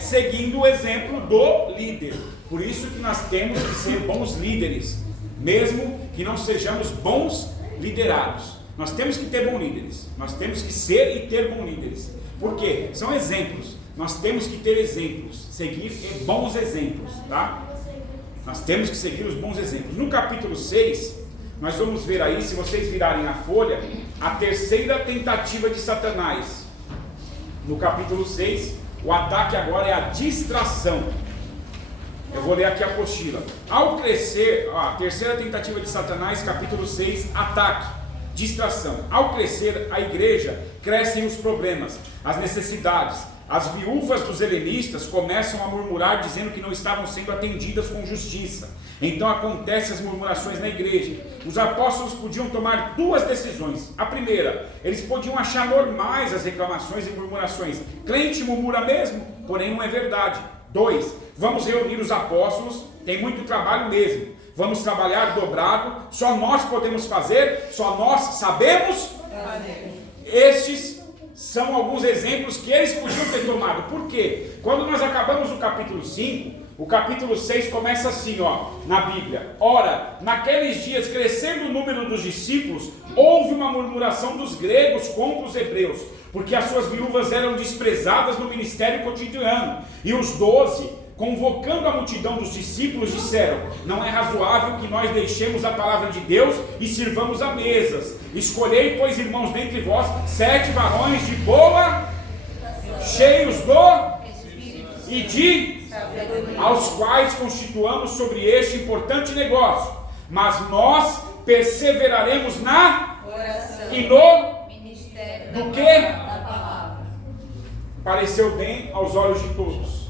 Seguindo o exemplo do líder. Por isso que nós temos que ser bons líderes, mesmo que não sejamos bons liderados. Nós temos que ter bons líderes. Nós temos que ser e ter bons líderes. Por quê? São exemplos. Nós temos que ter exemplos, seguir bons exemplos, tá? Nós temos que seguir os bons exemplos. No capítulo 6, nós vamos ver aí, se vocês virarem a folha, a terceira tentativa de Satanás. No capítulo 6, o ataque agora é a distração. Eu vou ler aqui a apostila. Ao crescer, a terceira tentativa de Satanás, capítulo 6, ataque, distração. Ao crescer a igreja, crescem os problemas, as necessidades. As viúvas dos helenistas começam a murmurar, dizendo que não estavam sendo atendidas com justiça. Então acontecem as murmurações na igreja. Os apóstolos podiam tomar duas decisões. A primeira, eles podiam achar normais as reclamações e murmurações. Crente murmura mesmo, porém não é verdade. 2, vamos reunir os apóstolos, tem muito trabalho mesmo. Vamos trabalhar dobrado, só nós podemos fazer, só nós sabemos fazer. Estes são alguns exemplos que eles podiam ter tomado. Por quê? Quando nós acabamos o capítulo 5, o capítulo 6 começa assim, na Bíblia. Ora, naqueles dias, crescendo o número dos discípulos, houve uma murmuração dos gregos contra os hebreus, porque as suas viúvas eram desprezadas no ministério cotidiano. E os 12, convocando a multidão dos discípulos, disseram: não é razoável que nós deixemos a palavra de Deus e sirvamos a mesas. Escolhei, pois, irmãos, dentre vós 7 varões de boa, cheios do e de, aos quais constituamos sobre este importante negócio. Mas nós perseveraremos na oração e no ministério do que? Da palavra. Pareceu bem aos olhos de todos.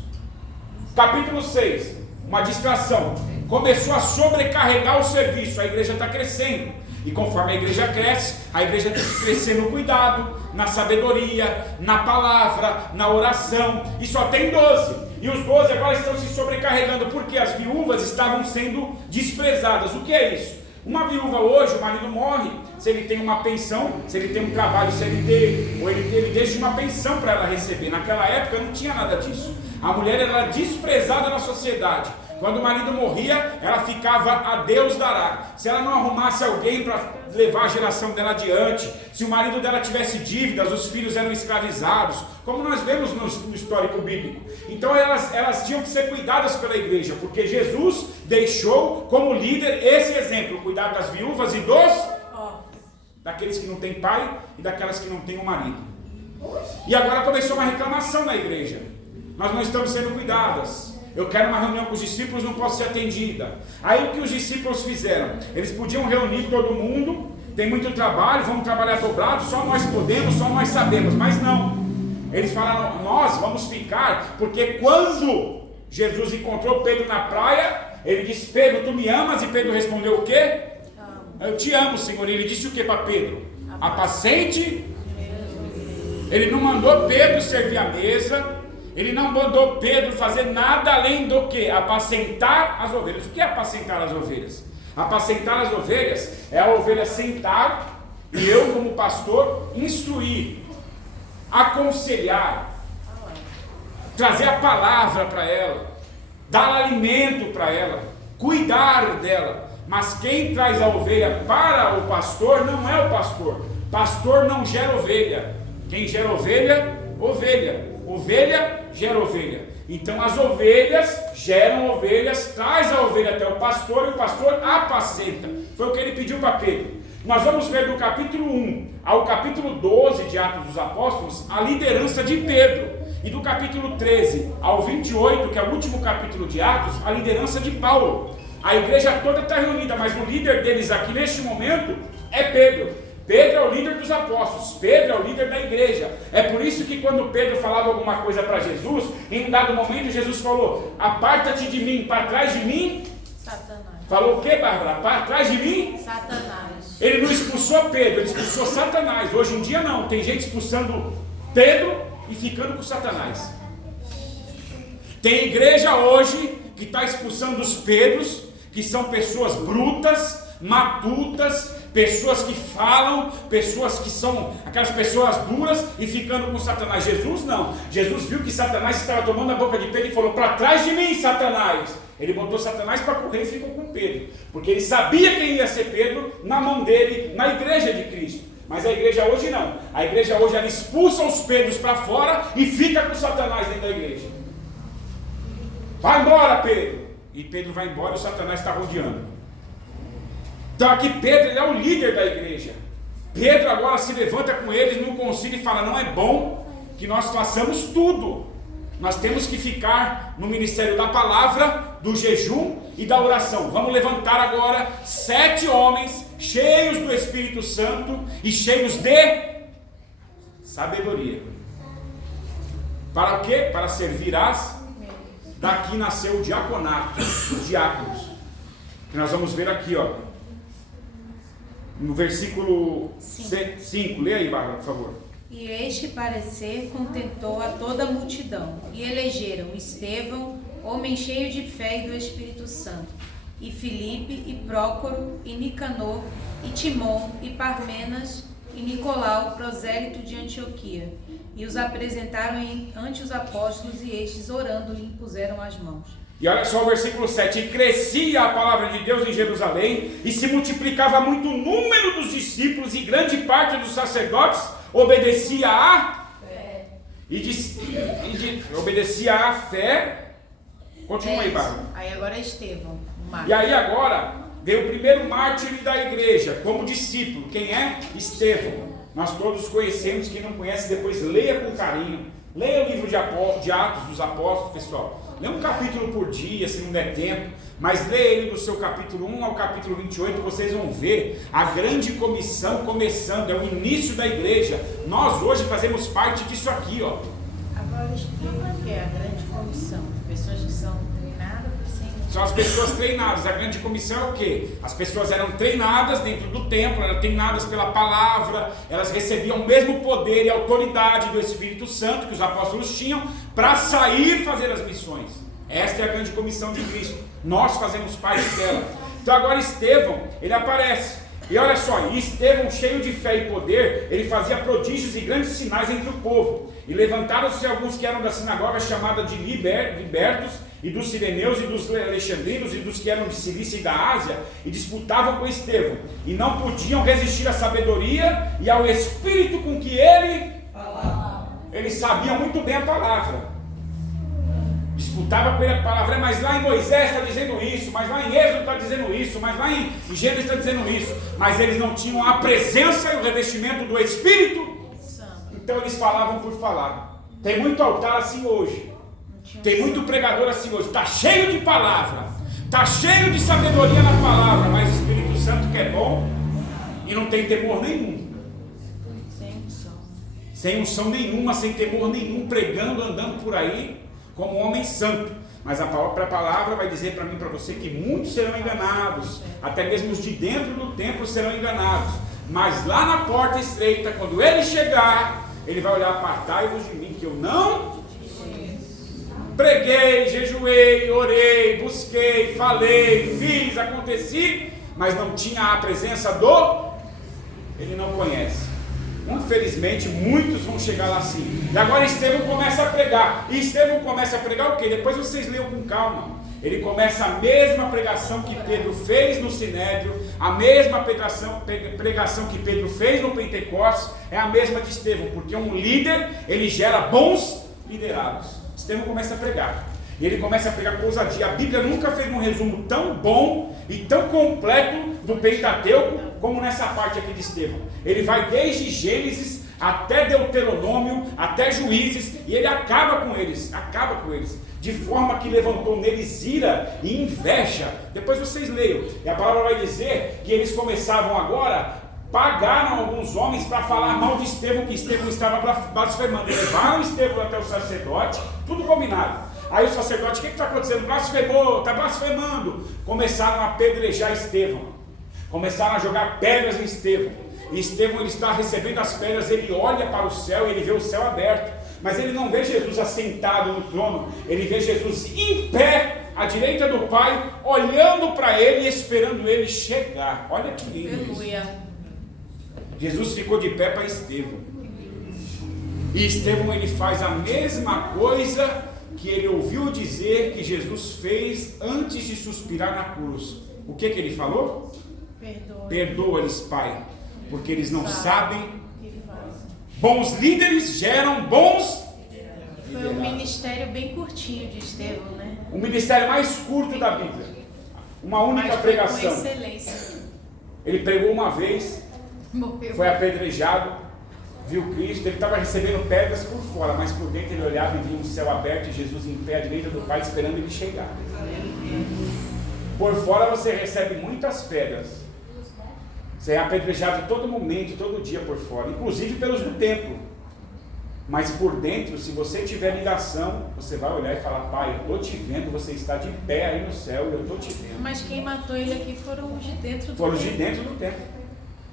Capítulo 6, uma distração. Começou a sobrecarregar o serviço. A igreja está crescendo. E conforme a igreja cresce, a igreja tem que crescer no cuidado, na sabedoria, na palavra, na oração. E só tem 12. E os 12 agora estão se sobrecarregando, porque as viúvas estavam sendo desprezadas. O que é isso? Uma viúva hoje, o marido morre, se ele tem uma pensão, se ele tem um trabalho CLT, ou ele deixa uma pensão para ela receber. Naquela época não tinha nada disso. A mulher era desprezada na sociedade. Quando o marido morria, ela ficava a Deus dará. Se ela não arrumasse alguém para levar a geração dela adiante, se o marido dela tivesse dívidas, os filhos eram escravizados, como nós vemos no histórico bíblico. Então elas tinham que ser cuidadas pela igreja, porque Jesus deixou como líder esse exemplo: cuidar das viúvas e daqueles que não têm pai e daquelas que não têm um marido. E agora começou uma reclamação na igreja: nós não estamos sendo cuidadas. Eu quero uma reunião com os discípulos, não posso ser atendida. Aí o que os discípulos fizeram? Eles podiam reunir todo mundo, tem muito trabalho, vamos trabalhar dobrado, só nós podemos, só nós sabemos. Mas não, eles falaram: nós vamos ficar, porque quando Jesus encontrou Pedro na praia, ele disse: Pedro, tu me amas? E Pedro respondeu o quê? Eu te amo, Senhor. E ele disse o que para Pedro? Apacente. Ele não mandou Pedro servir a mesa. Ele não mandou Pedro fazer nada além do que? Apacentar as ovelhas. O que é apacentar as ovelhas? Apacentar as ovelhas é a ovelha sentar e eu, como pastor, instruir, aconselhar, trazer a palavra para ela, dar alimento para ela, cuidar dela. Mas quem traz a ovelha para o pastor não é o pastor. Pastor não gera ovelha. Quem gera ovelha, ovelha. Ovelha gera ovelha. Então as ovelhas geram ovelhas, traz a ovelha até o pastor e o pastor apacenta. Foi o que ele pediu para Pedro. Nós vamos ver do capítulo 1 ao capítulo 12 de Atos dos Apóstolos a liderança de Pedro. E do capítulo 13 ao 28, que é o último capítulo de Atos, a liderança de Paulo. A igreja toda está reunida, mas o líder deles aqui neste momento é Pedro. Pedro é o líder dos apóstolos, Pedro é o líder da igreja. É por isso que quando Pedro falava alguma coisa para Jesus, em um dado momento Jesus falou: aparta-te de mim, para trás de mim, Satanás. Falou o que, Bárbara? Para trás de mim, Satanás. Ele não expulsou Pedro, ele expulsou Satanás. Hoje em dia não, tem gente expulsando Pedro e ficando com Satanás. Tem igreja hoje que está expulsando os Pedros, que são pessoas brutas, matutas, pessoas que falam, pessoas que são aquelas pessoas duras e ficando com Satanás. Jesus não. Jesus viu que Satanás estava tomando a boca de Pedro e falou: para trás de mim, Satanás. Ele botou Satanás para correr e ficou com Pedro, porque ele sabia quem ia ser Pedro na mão dele, na igreja de Cristo. Mas a igreja hoje não. A igreja hoje ela expulsa os Pedros para fora e fica com Satanás dentro da igreja. Vai embora, Pedro. E Pedro vai embora e o Satanás está rodeando. Então aqui Pedro, ele é o líder da igreja. Pedro agora se levanta com eles num concílio e fala: não é bom que nós façamos tudo. Nós temos que ficar no ministério da palavra, do jejum e da oração. Vamos levantar agora 7 homens cheios do Espírito Santo e cheios de sabedoria. Para o quê? Para servir as... Daqui nasceu o diaconato, os diáconos. E nós vamos ver aqui, ó, no versículo 5. Lê aí, Bárbara, por favor. E este parecer contentou a toda a multidão, e elegeram Estevão, homem cheio de fé e do Espírito Santo, e Filipe, e Prócoro, e Nicanor, e Timon, e Parmenas, e Nicolau, prosélito de Antioquia. E os apresentaram ante os apóstolos, e estes, orando, lhe impuseram as mãos. E olha só o versículo 7. E crescia a palavra de Deus em Jerusalém, e se multiplicava muito o número dos discípulos, e grande parte dos sacerdotes obedecia à fé. Obedecia à fé. Continua aí, Bárbara. Aí agora é Estevão, o mártir. E aí agora veio o primeiro mártir da igreja, como discípulo. Quem é? Estevão. Nós todos conhecemos, quem não conhece, depois leia com carinho. Leia o livro de Atos dos Apóstolos, pessoal. Leia um capítulo por dia, se não der tempo. Mas leia ele do seu capítulo 1 ao capítulo 28, vocês vão ver a grande comissão começando. É o início da igreja. Nós hoje fazemos parte disso aqui, ó. Agora explica o que é a grande comissão. Pessoas que são treinadas por Senhor. São as pessoas treinadas. A grande comissão é o quê? As pessoas eram treinadas dentro do templo, eram treinadas pela palavra, elas recebiam o mesmo poder e autoridade do Espírito Santo que os apóstolos tinham para sair e fazer as missões. Esta é a grande comissão de Cristo. Nós fazemos parte dela. Então agora Estevão, ele aparece. E olha só, Estevão, cheio de fé e poder, ele fazia prodígios e grandes sinais entre o povo. E levantaram-se alguns que eram da sinagoga chamada de Libertos, e dos Cireneus, e dos Alexandrinos, e dos que eram de Cilícia e da Ásia, e disputavam com Estevão. E não podiam resistir à sabedoria e ao espírito com que ele falava. Eles sabiam muito bem a palavra. Disputava com ele a palavra, mas lá em Moisés está dizendo isso, mas lá em Êxodo está dizendo isso, mas lá em Gênesis está dizendo isso. Mas eles não tinham a presença e o revestimento do Espírito, então eles falavam por falar. Tem muito altar assim hoje, tem muito pregador assim hoje, está cheio de palavra, está cheio de sabedoria na palavra, mas o Espírito Santo que é bom e não tem temor nenhum. Sem unção nenhuma, sem temor nenhum, pregando, andando por aí como homem santo. Mas a própria palavra vai dizer para mim e para você que muitos serão enganados, até mesmo os de dentro do templo serão enganados. Mas lá na porta estreita, quando ele chegar, ele vai olhar: apartai-vos de mim, que eu não preguei, jejuei, orei, busquei, falei, fiz, aconteci, mas não tinha a presença do... Ele não conhece. Infelizmente, muitos vão chegar lá assim. E agora Estevão começa a pregar. E Estevão começa a pregar o quê? Depois vocês leiam com calma. Ele começa a mesma pregação que Pedro fez no Sinédrio, a mesma pregação que Pedro fez no Pentecostes, é a mesma de Estevão, porque um líder, ele gera bons liderados. Estevão começa a pregar. E ele começa a pregar com ousadia. A Bíblia nunca fez um resumo tão bom e tão completo do Pentateuco como nessa parte aqui de Estevão. Ele vai desde Gênesis até Deuteronômio, até Juízes, e ele acaba com eles, de forma que levantou neles ira e inveja. Depois vocês leiam, e a palavra vai dizer que eles começavam agora, pagaram alguns homens para falar mal de Estevão, que Estevão estava blasfemando. Levaram Estevão até o sacerdote, tudo combinado. Aí o sacerdote: o que está acontecendo? Blasfemou, está blasfemando. Começaram a apedrejar Estevão, começaram a jogar pedras em Estevão. E Estevão, ele está recebendo as pedras, ele olha para o céu e ele vê o céu aberto. Mas ele não vê Jesus assentado no trono, ele vê Jesus em pé, à direita do Pai, olhando para ele e esperando ele chegar. Olha que lindo isso. Jesus ficou de pé para Estevão. E Estevão, ele faz a mesma coisa que ele ouviu dizer que Jesus fez antes de suspirar na cruz. O que ele falou? Perdoa-lhes, Pai, porque eles não sabem. Bons líderes geram bons. Foi um ministério bem curtinho de Estevão, né? O ministério mais curto da Bíblia. Uma única pregação. Excelência. Ele pregou uma vez, Morreu. foi apedrejado, viu Cristo, ele estava recebendo pedras por fora, mas por dentro ele olhava e via um céu aberto e Jesus em pé à direita do Pai esperando ele chegar. Por fora você recebe muitas pedras. Você é apedrejado todo momento, todo dia por fora, inclusive pelos do templo. Mas por dentro, se você tiver ligação, você vai olhar e falar: Pai, eu estou te vendo, você está de pé aí no céu e eu estou te vendo. Mas quem matou ele aqui foram os de dentro do Foram templo. de dentro do templo.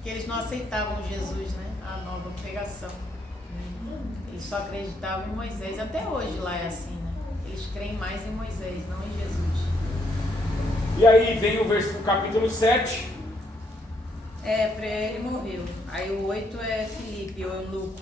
Que eles não aceitavam Jesus, né? A nova pregação. Eles só acreditavam em Moisés. Até hoje lá é assim, né? Eles creem mais em Moisés, não em Jesus. E aí vem o capítulo 7. Ele morreu. Aí o 8 é Filipe ou Eunuco.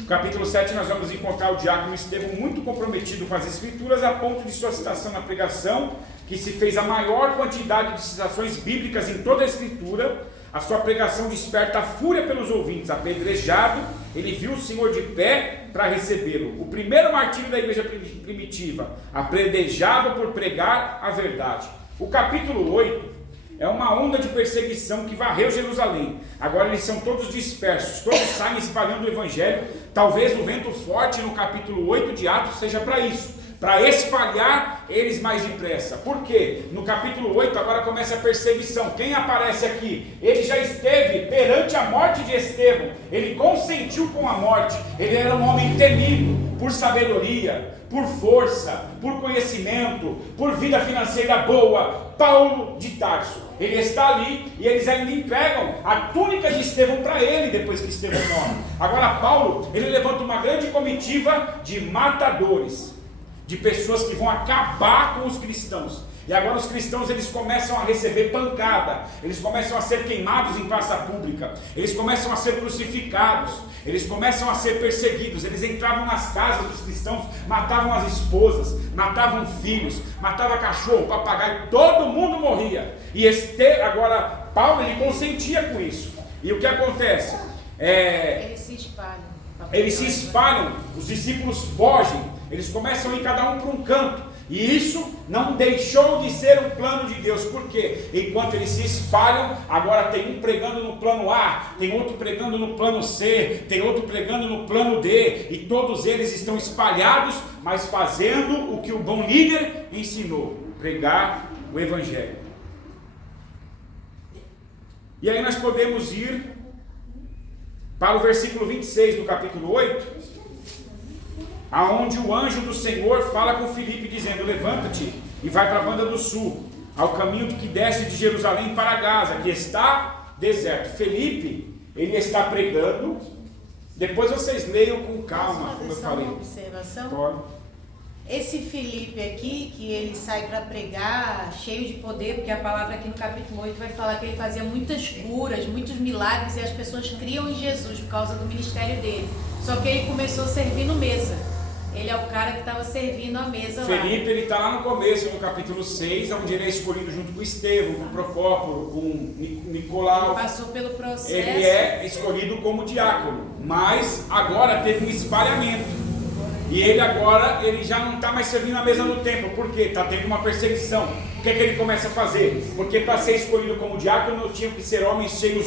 No capítulo 7 nós vamos encontrar o diácono Estevão muito comprometido com as escrituras, a ponto de sua citação na pregação, que se fez a maior quantidade de citações bíblicas em toda a escritura. A sua pregação desperta a fúria pelos ouvintes. Apedrejado, ele viu o Senhor de pé para recebê-lo. O primeiro martírio da igreja primitiva, apedrejado por pregar a verdade. O capítulo 8 é uma onda de perseguição que varreu Jerusalém. Agora eles são todos dispersos, todos saem espalhando o evangelho. Talvez o vento forte no capítulo 8 de Atos seja para isso, para espalhar eles mais depressa. Por quê? No capítulo 8 agora começa a perseguição. Quem aparece aqui? Ele já esteve perante a morte de Estevão. Ele consentiu com a morte. Ele era um homem temido por sabedoria, por força, por conhecimento, por vida financeira boa. Paulo de Tarso. Ele está ali e eles ainda entregam a túnica de Estevão para ele depois que Estevão morre. Agora Paulo, ele levanta uma grande comitiva de matadores, de pessoas que vão acabar com os cristãos. E agora os cristãos, eles começam a receber pancada, eles começam a ser queimados em praça pública, eles começam a ser crucificados, eles começam a ser perseguidos. Eles entravam nas casas dos cristãos, matavam as esposas, matavam filhos, matavam cachorro, papagaio, todo mundo morria. E agora Paulo, ele consentia com isso. E o que acontece? Eles se espalham. Eles se espalham, os discípulos fogem, eles começam a ir cada um para um canto. E isso não deixou de ser um plano de Deus. Por quê? Enquanto eles se espalham, agora tem um pregando no plano A, tem outro pregando no plano C, tem outro pregando no plano D, e todos eles estão espalhados, mas fazendo o que o bom líder ensinou: pregar o evangelho. E aí nós podemos ir para o versículo 26 do capítulo 8, aonde o anjo do Senhor fala com Filipe, dizendo: levanta-te e vai para a banda do sul, ao caminho que desce de Jerusalém para Gaza, que está deserto. Filipe, ele está pregando. Depois vocês leiam com calma, como eu falei. Uma observação? Pode. Esse Filipe aqui, que ele sai para pregar, cheio de poder, porque a palavra aqui no capítulo 8 vai falar que ele fazia muitas curas, muitos milagres, e as pessoas criam em Jesus por causa do ministério dele. Só que ele começou servindo mesa. Ele é o cara que estava servindo a mesa lá. Felipe, ele está lá no começo, no capítulo 6, onde ele é escolhido junto com Estevão, com Procópio, com Nicolau. Ele passou pelo processo. Ele é escolhido como diácono, mas agora teve um espalhamento. E ele agora, ele já não está mais servindo a mesa no templo. Por quê? Está tendo uma perseguição. O que é que ele começa a fazer? Porque para ser escolhido como diácono, tinham que ser homens cheios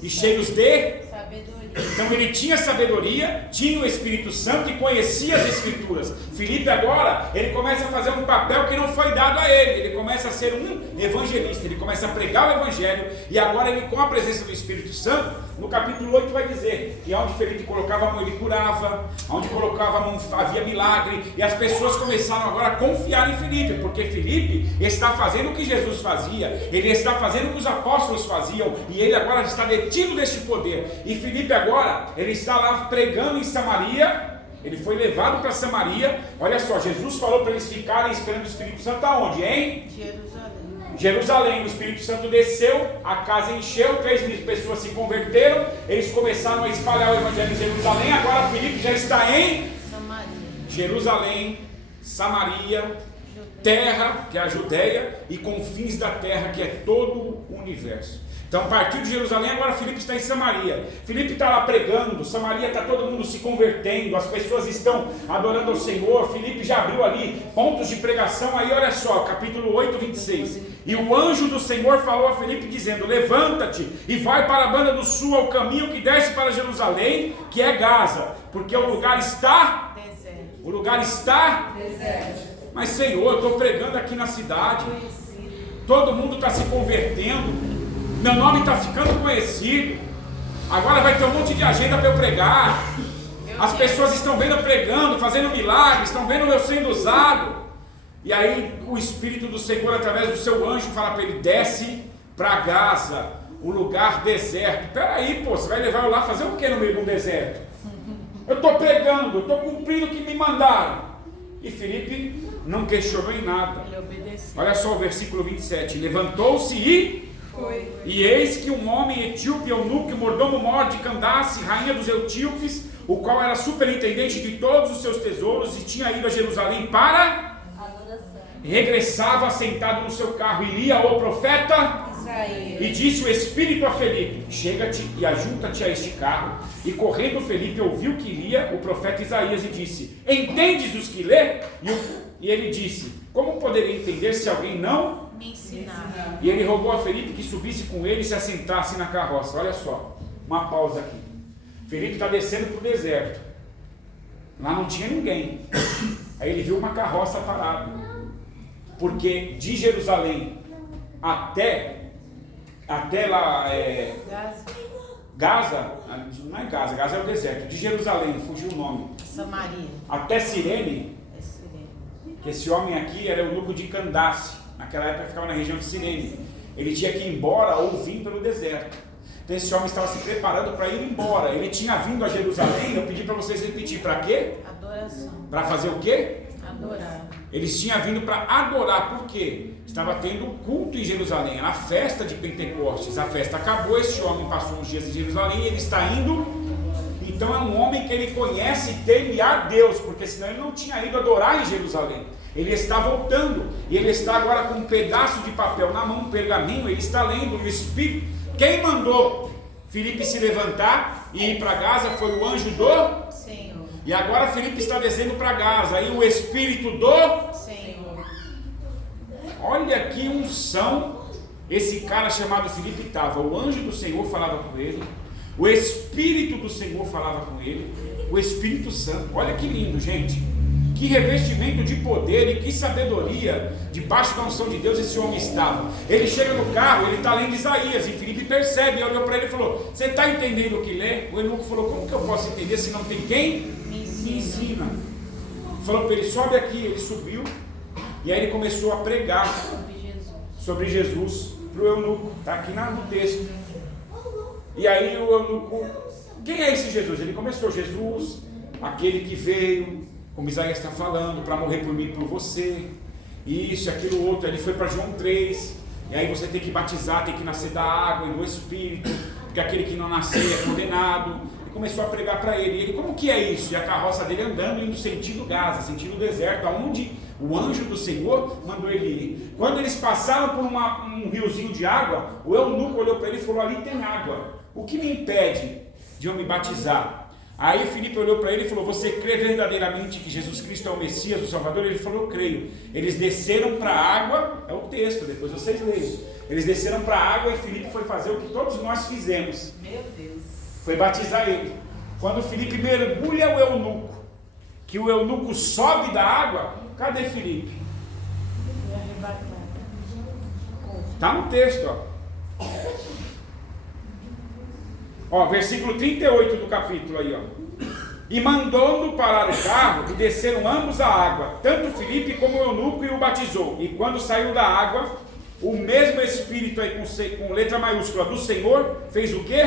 e cheios de sabedoria. Então ele tinha sabedoria, tinha o Espírito Santo e conhecia as Escrituras. Filipe agora, ele começa a fazer um papel que não foi dado a ele. Ele começa a ser um evangelista, ele começa a pregar o Evangelho. E agora ele, com a presença do Espírito Santo, no capítulo 8 vai dizer que onde Filipe colocava a mão ele curava, onde colocava a mão havia milagre. E as pessoas começaram agora a confiar em Filipe, porque Filipe está fazendo o que Jesus fazia, ele está fazendo o que os apóstolos faziam, e ele agora está detido deste poder. E Filipe agora, ele está lá pregando em Samaria. Ele foi levado para Samaria. Olha só, Jesus falou para eles ficarem esperando o Espírito Santo aonde? Em Jerusalém. O Espírito Santo desceu, a casa encheu, 3.000 pessoas se converteram, eles começaram a espalhar o evangelho em Jerusalém. Agora Filipe já está em Jerusalém, Samaria, terra, que é a Judéia, e confins da terra, que é todo o universo. Então partiu de Jerusalém, agora Filipe está em Samaria. Filipe está lá pregando, Samaria está todo mundo se convertendo, as pessoas estão adorando ao Senhor. Filipe já abriu ali pontos de pregação. Aí olha só, capítulo 8, 26. E o anjo do Senhor falou a Filipe dizendo: levanta-te e vai para a banda do sul, ao caminho que desce para Jerusalém, que é Gaza, porque o lugar está deserto. O lugar está deserto. Mas Senhor, eu estou pregando aqui na cidade, todo mundo está se convertendo, meu nome está ficando conhecido, agora vai ter um monte de agenda para eu pregar, as pessoas estão vendo eu pregando, fazendo milagres, estão vendo eu sendo usado. E aí o Espírito do Senhor, através do seu anjo, fala para ele: desce para Gaza, o lugar deserto. Peraí, pô, você vai levar eu lá fazer o que no meio de um deserto? Eu estou pregando, eu estou cumprindo o que me mandaram. E Filipe não questionou em nada. Ele obedeceu. Olha só o versículo 27. Levantou-se e foi. E eis que um homem etíope, eunuco, mordomo maior de Candace, rainha dos etíopes, o qual era superintendente de todos os seus tesouros e tinha ido a Jerusalém para regressava sentado no seu carro, e lia ao profeta Isaías. E disse o Espírito a Felipe: chega-te e ajunta-te a este carro. E correndo Felipe ouviu que lia o profeta Isaías e disse: entendes os que lê? E ele disse: como poderia entender se alguém não me ensinar? E ele rogou a Felipe que subisse com ele e se assentasse na carroça. Olha só, uma pausa aqui. Felipe está descendo para o deserto, lá não tinha ninguém. Aí ele viu uma carroça parada, porque de Jerusalém até lá Gaza, não é Gaza, Gaza é o deserto. De Jerusalém, fugiu o nome. Samaria. Até Cirene, que esse homem aqui era o eunuco de Candace, naquela época ficava na região de Cirene. Ele tinha que ir embora ou vir pelo deserto. Então esse homem estava se preparando para ir embora. Ele tinha vindo a Jerusalém. Eu pedi para vocês repetir: para quê? Adoração. Para fazer o quê? Adorar. Eles tinham vindo para adorar. Por quê? Estava tendo culto em Jerusalém, era a festa de Pentecostes. A festa acabou, esse homem passou uns dias em Jerusalém e ele está indo. Então é um homem que ele conhece e teme a Deus, porque senão ele não tinha ido adorar em Jerusalém. Ele está voltando e ele está agora com um pedaço de papel na mão, um pergaminho. Ele está lendo, e o Espírito, quem mandou Filipe se levantar e ir para Gaza foi o anjo do Senhor. E agora Filipe está descendo para Gaza, aí o Espírito do Senhor. Olha que unção esse cara chamado Filipe estava. O anjo do Senhor falava com ele, o Espírito do Senhor falava com ele, o Espírito Santo. Olha que lindo, gente. Que revestimento de poder e que sabedoria debaixo da unção de Deus esse homem estava. Ele chega no carro, ele está lendo Isaías, e Filipe percebe, olhou para ele e falou: você está entendendo o que lê? O eunuco falou: como que eu posso entender se não tem quem me ensina? Falou para ele: sobe aqui. Ele subiu e aí ele começou a pregar sobre Jesus para o eunuco. Está aqui no texto. E aí o eunuco: quem é esse Jesus? Ele começou: Jesus, aquele que veio, como Isaías está falando, para morrer por mim e por você, isso, aquilo, outro. Ele foi para João 3, e aí você tem que batizar, tem que nascer da água e do Espírito, porque aquele que não nascer é condenado. E começou a pregar para ele. E ele: como que é isso? E a carroça dele andando, indo sentido Gaza, sentido deserto, aonde o anjo do Senhor mandou ele ir. Quando eles passaram por um riozinho de água, o eunuco olhou para ele e falou: ali tem água, o que me impede de eu me batizar? Aí Filipe olhou para ele e falou: você crê verdadeiramente que Jesus Cristo é o Messias, o Salvador? Ele falou: eu creio. Eles desceram para a água, é o texto, depois vocês leiam. Eles desceram para a água e Filipe foi fazer o que todos nós fizemos. Meu Deus. Foi batizar ele. Quando Filipe mergulha o eunuco, que o eunuco sobe da água, cadê Filipe? Está no texto, ó, versículo 38 do capítulo aí, ó. E mandou-no parar o carro, e desceram ambos a água, tanto Filipe como o eunuco, e o batizou. E quando saiu da água, o mesmo Espírito aí com letra maiúscula do Senhor fez o quê?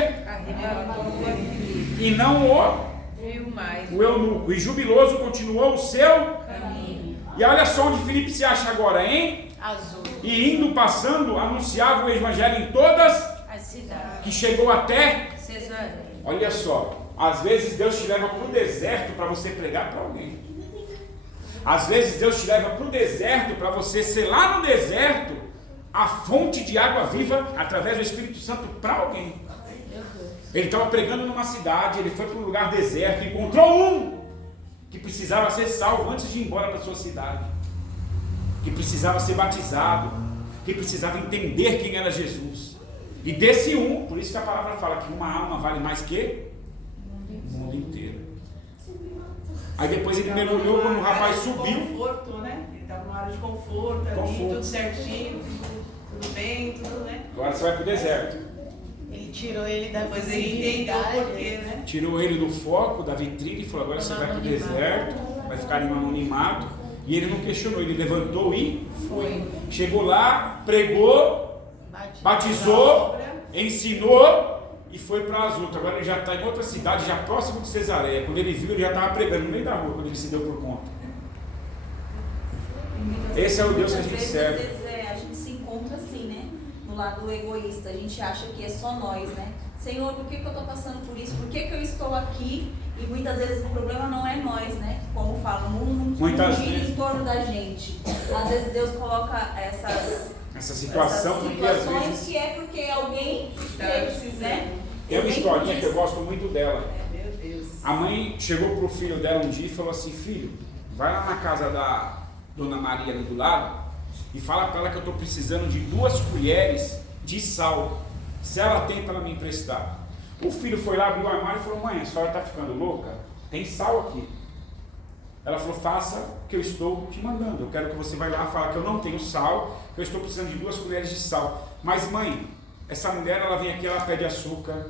E não o eunuco. E jubiloso continuou o seu caminho. E olha só onde Filipe se acha agora, hein? Azul. E indo, passando, anunciava o evangelho em todas as cidades, que chegou até Cesareia. Olha só, às vezes Deus te leva para o deserto para você pregar para alguém. Às vezes Deus te leva para o deserto para você ser lá no deserto a fonte de água viva através do Espírito Santo para alguém. Ele estava pregando numa cidade, ele foi para um lugar deserto, encontrou um que precisava ser salvo antes de ir embora para a sua cidade, que precisava ser batizado, que precisava entender quem era Jesus. E desse um, por isso que a palavra fala que uma alma vale mais que o mundo inteiro. Aí depois ele mergulhou, quando o rapaz subiu. Conforto, né? Ele estava numa área de conforto, ali, tudo certinho, tudo bem, tudo, né? Agora você vai para o deserto. Ele tirou ele da Depois ele entendeu o porquê, né? Tirou ele do foco, da vitrine, e falou: agora você vai para o deserto, vai ficar em um anonimato. E ele não questionou, ele levantou e foi. Chegou lá, pregou, batizou, ensinou e foi para as outras. Agora ele já está em outra cidade, já próximo de Cesareia. Quando ele viu, ele já estava pregando no meio da rua, quando ele se deu por conta. Esse é o Deus que a gente serve. Às vezes a gente se encontra assim, né? No lado egoísta, a gente acha que é só nós, né? Senhor, por que eu estou passando por isso? Por que eu estou aqui? E muitas vezes o problema não é nós, né? Como fala, o mundo não gira em torno da gente. Às vezes Deus coloca Essa situação, porque às vezes... que é porque alguém fez, né? Tem uma historinha que eu gosto muito dela. Meu Deus. A mãe chegou para o filho dela um dia e falou assim: filho, vai lá na casa da Dona Maria ali do lado e fala para ela que eu estou precisando de 2 colheres de sal, se ela tem para me emprestar. O filho foi lá, abriu o armário e falou: mãe, a senhora está ficando louca? Tem sal aqui. Ela falou: faça o que eu estou te mandando. Eu quero que você vá lá e fale que eu não tenho sal, que eu estou precisando de 2 colheres de sal. Mas mãe, essa mulher, ela vem aqui, ela pede açúcar,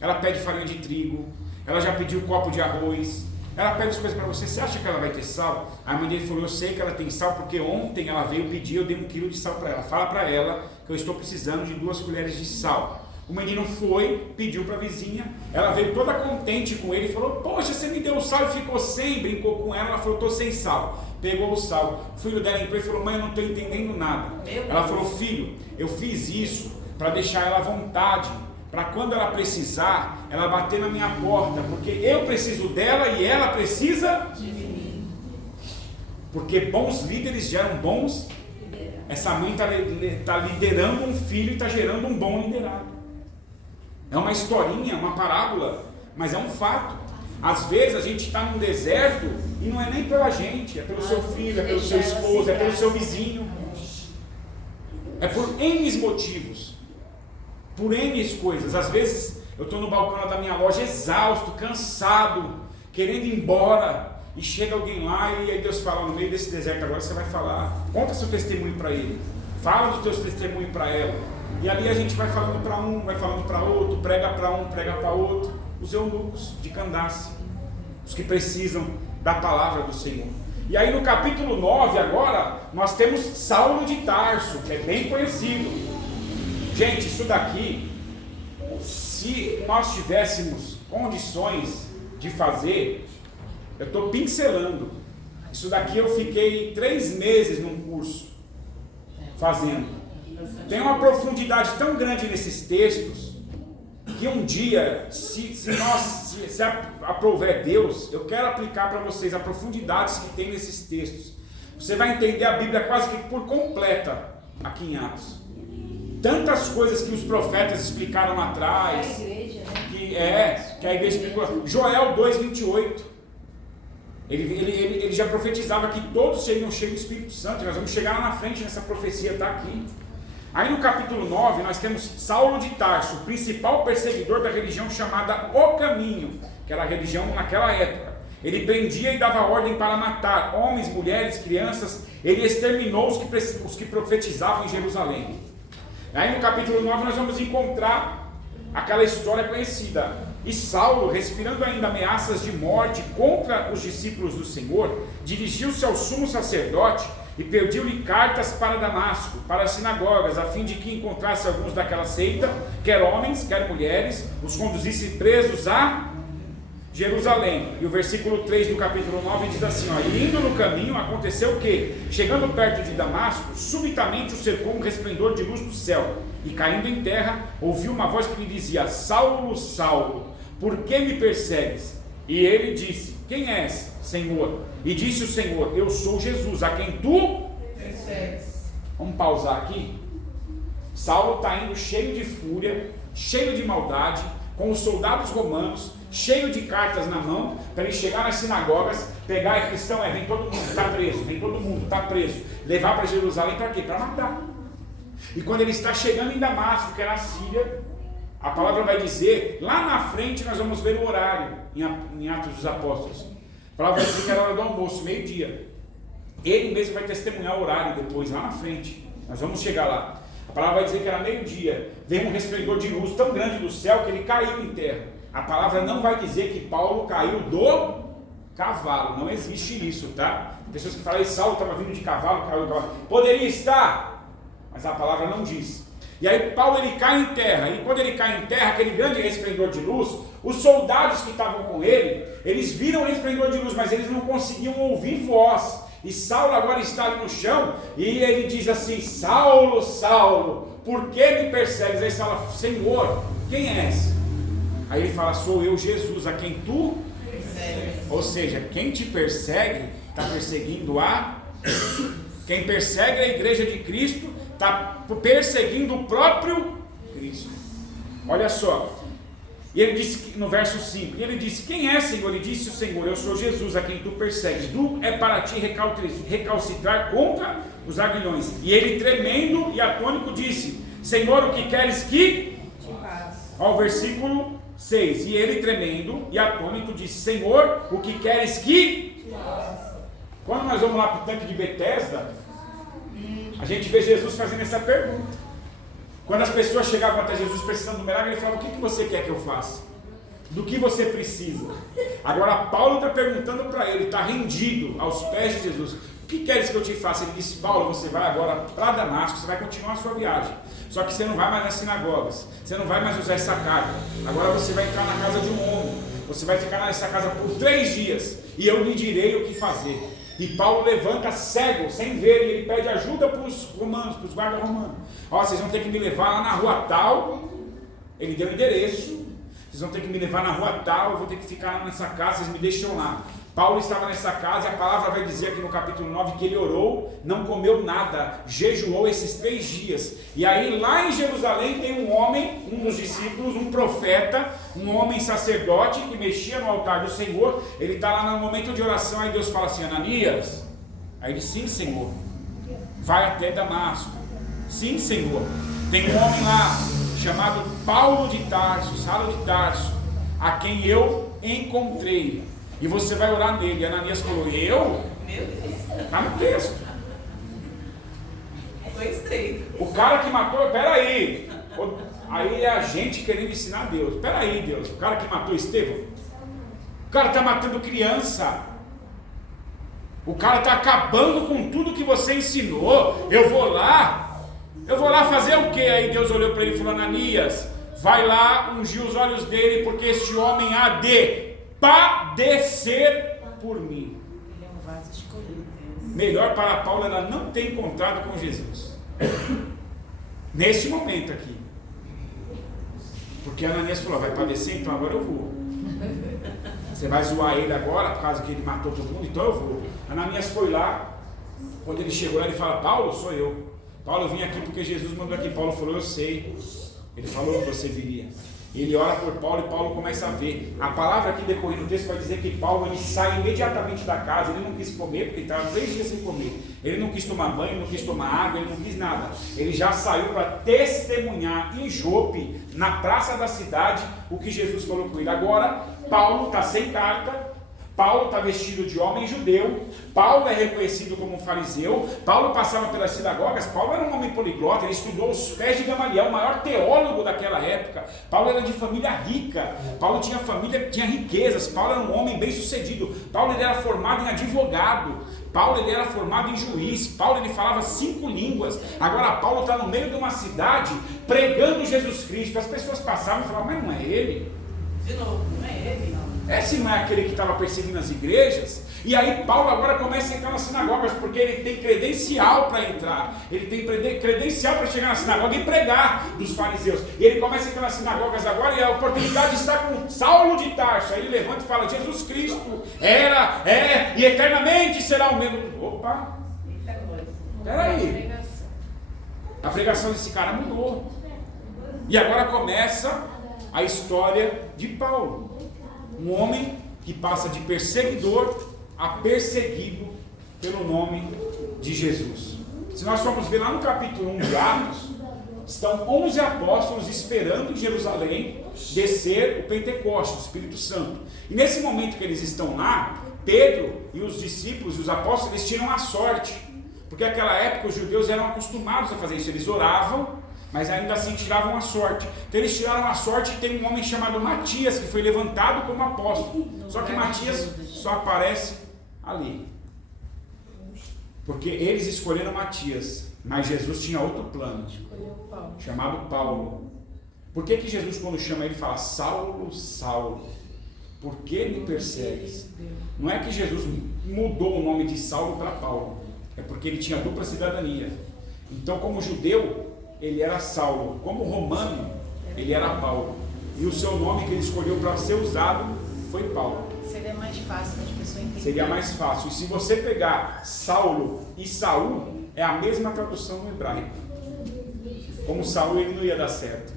ela pede farinha de trigo, ela já pediu um copo de arroz, ela pede as coisas para você. Você acha que ela vai ter sal? A mãe dele falou: eu sei que ela tem sal porque ontem ela veio pedir, eu dei 1 quilo de sal para ela. Fala para ela que eu estou precisando de 2 colheres de sal. O menino foi, pediu para a vizinha, ela veio toda contente com ele e falou: poxa, você me deu o sal e ficou sem, brincou com ela, ela falou: estou sem sal. Pegou o sal, o filho dela entrou e falou: mãe, eu não estou entendendo nada. Ela falou: filho, eu fiz isso para deixar ela à vontade, para quando ela precisar, ela bater na minha porta, porque eu preciso dela e ela precisa de mim. Porque bons líderes geram bons. Essa mãe está liderando um filho e está gerando um bom liderado. É uma historinha, uma parábola, mas é um fato. Às vezes a gente está num deserto e não é nem pela gente, é pelo seu filho, é pelo seu esposo, é pelo seu vizinho. É por N motivos, por N coisas. Às vezes eu estou no balcão da minha loja exausto, cansado, querendo ir embora, e chega alguém lá e aí Deus fala: no meio desse deserto agora você vai falar, conta seu testemunho para ele, fala dos teus testemunhos para ela. E ali a gente vai falando para um, vai falando para outro, prega para um, prega para outro. Os eunucos de Candace, os que precisam da palavra do Senhor. E aí no capítulo 9 agora, nós temos Saulo de Tarso, que é bem conhecido. Gente, isso daqui, se nós tivéssemos condições de fazer, eu estou pincelando. Isso daqui eu fiquei 3 meses num curso fazendo. Tem uma profundidade tão grande nesses textos que um dia, se aprover Deus, eu quero aplicar para vocês a profundidade que tem nesses textos. Você vai entender a Bíblia quase que por completa aqui em Atos. Tantas coisas que os profetas explicaram lá atrás, que a igreja explicou. Joel 2:28. Ele já profetizava que todos seriam cheios do Espírito Santo. Nós vamos chegar lá na frente nessa profecia, está aqui. Aí no capítulo 9 nós temos Saulo de Tarso, o principal perseguidor da religião chamada O Caminho, que era a religião naquela época. Ele prendia e dava ordem para matar homens, mulheres, crianças. Ele exterminou os que profetizavam em Jerusalém. Aí no capítulo 9 nós vamos encontrar aquela história conhecida. E Saulo, respirando ainda ameaças de morte contra os discípulos do Senhor, dirigiu-se ao sumo sacerdote e pediu-lhe cartas para Damasco, para as sinagogas, a fim de que encontrasse alguns daquela seita, quer homens, quer mulheres, os conduzisse presos a Jerusalém. E o versículo 3 do capítulo 9 diz assim: e indo no caminho, aconteceu que, chegando perto de Damasco, subitamente o cercou um resplendor de luz do céu, e caindo em terra, ouviu uma voz que lhe dizia: Saulo, Saulo, por que me persegues? E ele disse: quem és, Senhor? E disse o Senhor: eu sou Jesus, a quem tu persegues. Vamos pausar aqui. Saulo está indo cheio de fúria, cheio de maldade, com os soldados romanos, cheio de cartas na mão, para ele chegar nas sinagogas, pegar e cristão, vem todo mundo, está preso, vem todo mundo, está preso, levar para Jerusalém para quê? Para matar. E quando ele está chegando em Damasco, que é na Síria, a palavra vai dizer, lá na frente nós vamos ver o horário, em Atos dos Apóstolos. A palavra vai dizer que era a hora do almoço, meio-dia. Ele mesmo vai testemunhar o horário depois, lá na frente. Nós vamos chegar lá. A palavra vai dizer que era meio-dia. Veio um resplendor de luz tão grande do céu que ele caiu em terra. A palavra não vai dizer que Paulo caiu do cavalo. Não existe isso, tá? Pessoas que falam, Saulo estava vindo de cavalo, caiu do cavalo. Poderia estar, mas a palavra não diz. E aí Paulo ele cai em terra. E quando ele cai em terra, aquele grande resplendor de luz, os soldados que estavam com ele, eles viram o resplendor de luz, mas eles não conseguiam ouvir voz. E Saulo agora está ali no chão, e ele diz assim, Saulo, Saulo, por que me persegues? Aí ele fala, Senhor, quem és? Aí ele fala, sou eu, Jesus, a quem tu persegues. Ou seja, quem te persegue, está perseguindo quem persegue a igreja de Cristo, está perseguindo o próprio Cristo. Olha só. E ele disse no verso 5, e ele disse, quem é, Senhor? Ele disse o Senhor, eu sou Jesus, a quem tu persegues. Tu é para ti recalcitrar contra os aguilhões. E ele tremendo e atônico disse, Senhor, o que queres que te faça? Ao versículo 6, e ele tremendo e atônico disse, Senhor, o que queres que te faça? Quando nós vamos lá para o tanque de Betesda, a gente vê Jesus fazendo essa pergunta. Quando as pessoas chegavam até Jesus precisando do milagre, ele falava, o que você quer que eu faça? Do que você precisa? Agora Paulo está perguntando para ele, está rendido aos pés de Jesus, o que queres que eu te faça? Ele disse, Paulo, você vai agora para Damasco, você vai continuar a sua viagem, só que você não vai mais nas sinagogas, você não vai mais usar essa carta, agora você vai entrar na casa de um homem, você vai ficar nessa casa por 3 dias, e eu lhe direi o que fazer. E Paulo levanta cego, sem ver, e ele pede ajuda para os romanos, para os guardas romanos. Ó, vocês vão ter que me levar lá na rua tal. Ele deu o endereço. Vocês vão ter que me levar na rua tal, eu vou ter que ficar nessa casa, vocês me deixam lá. Paulo estava nessa casa, e a palavra vai dizer aqui no capítulo 9 que ele orou, não comeu nada, jejuou esses 3 dias. E aí lá em Jerusalém tem um homem, um dos discípulos, um profeta, um homem sacerdote que mexia no altar do Senhor. Ele está lá no momento de oração, aí Deus fala assim, Ananias. Aí ele, sim, Senhor. Vai até Damasco. Sim, Senhor. Tem um homem lá, chamado Paulo de Tarso, Saulo de Tarso, a quem eu encontrei. E você vai orar nele. E Ananias falou, eu? Meu Deus. Está no texto. Foi estreito. O cara que matou, peraí. Aí é a gente querendo ensinar a Deus. Peraí, Deus, o cara que matou Estevão, o cara está matando criança, o cara está acabando com tudo que você ensinou. Eu vou lá fazer o quê? Aí Deus olhou para ele e falou, Ananias, vai lá ungir os olhos dele, porque este homem há de padecer por mim. Ele é um vaso escolhido. Melhor para Paulo ela não ter encontrado com Jesus neste momento aqui, porque Ananias falou, vai padecer, então agora eu vou. Você vai zoar ele agora por causa que ele matou todo mundo, então eu vou. Ananias foi lá. Quando ele chegou lá, ele fala, Paulo, sou eu. Paulo, eu vim aqui porque Jesus mandou aqui. Paulo falou, eu sei. Ele falou que você viria. Ele ora por Paulo e Paulo começa a ver. A palavra aqui decorrendo no texto vai dizer que Paulo ele sai imediatamente da casa. Ele não quis comer, porque ele estava 3 dias sem comer. Ele não quis tomar banho, não quis tomar água, ele não quis nada. Ele já saiu para testemunhar em Jope, na praça da cidade, o que Jesus falou com ele. Agora, Paulo está sem carta. Paulo está vestido de homem judeu. Paulo é reconhecido como um fariseu. Paulo passava pelas sinagogas. Paulo era um homem poliglota. Ele estudou os pés de Gamaliel, o maior teólogo daquela época. Paulo era de família rica. Paulo tinha família, tinha riquezas. Paulo era um homem bem sucedido. Paulo ele era formado em advogado. Paulo ele era formado em juiz. Paulo ele falava 5 línguas. Agora Paulo está no meio de uma cidade pregando Jesus Cristo. As pessoas passavam e falavam, mas não é ele? De novo, não é ele, não. Esse não é aquele que estava perseguindo as igrejas? E aí Paulo agora começa a entrar nas sinagogas, porque ele tem credencial para entrar, ele tem credencial para chegar na sinagoga e pregar dos fariseus. E ele começa a entrar nas sinagogas agora, e a oportunidade está com Saulo de Tarso. Aí ele levanta e fala, Jesus Cristo era, é e eternamente será o mesmo. Opa, peraí. A pregação desse cara mudou. E agora começa a história de Paulo. Um homem que passa de perseguidor a perseguido pelo nome de Jesus. Se nós formos ver lá no capítulo 1 de Atos, estão 11 apóstolos esperando em Jerusalém descer o Pentecostes, o Espírito Santo. E nesse momento que eles estão lá, Pedro e os discípulos e os apóstolos, eles tiram a sorte. Porque naquela época os judeus eram acostumados a fazer isso. Eles oravam, mas ainda assim tiravam a sorte. Então eles tiraram a sorte e tem um homem chamado Matias, que foi levantado como apóstolo. Só que Matias só aparece ali. Porque eles escolheram Matias, mas Jesus tinha outro plano, chamado Paulo. Por que que Jesus, quando chama ele, fala: Saulo, Saulo, por que me persegues? Não é que Jesus mudou o nome de Saulo para Paulo, é porque ele tinha dupla cidadania. Então, como judeu, ele era Saulo, como romano, ele era Paulo. E o seu nome que ele escolheu para ser usado foi Paulo. Seria mais fácil das pessoas entenderem. Seria mais fácil. E se você pegar Saulo e Saul, é a mesma tradução no hebraico. Como Saul, ele não ia dar certo.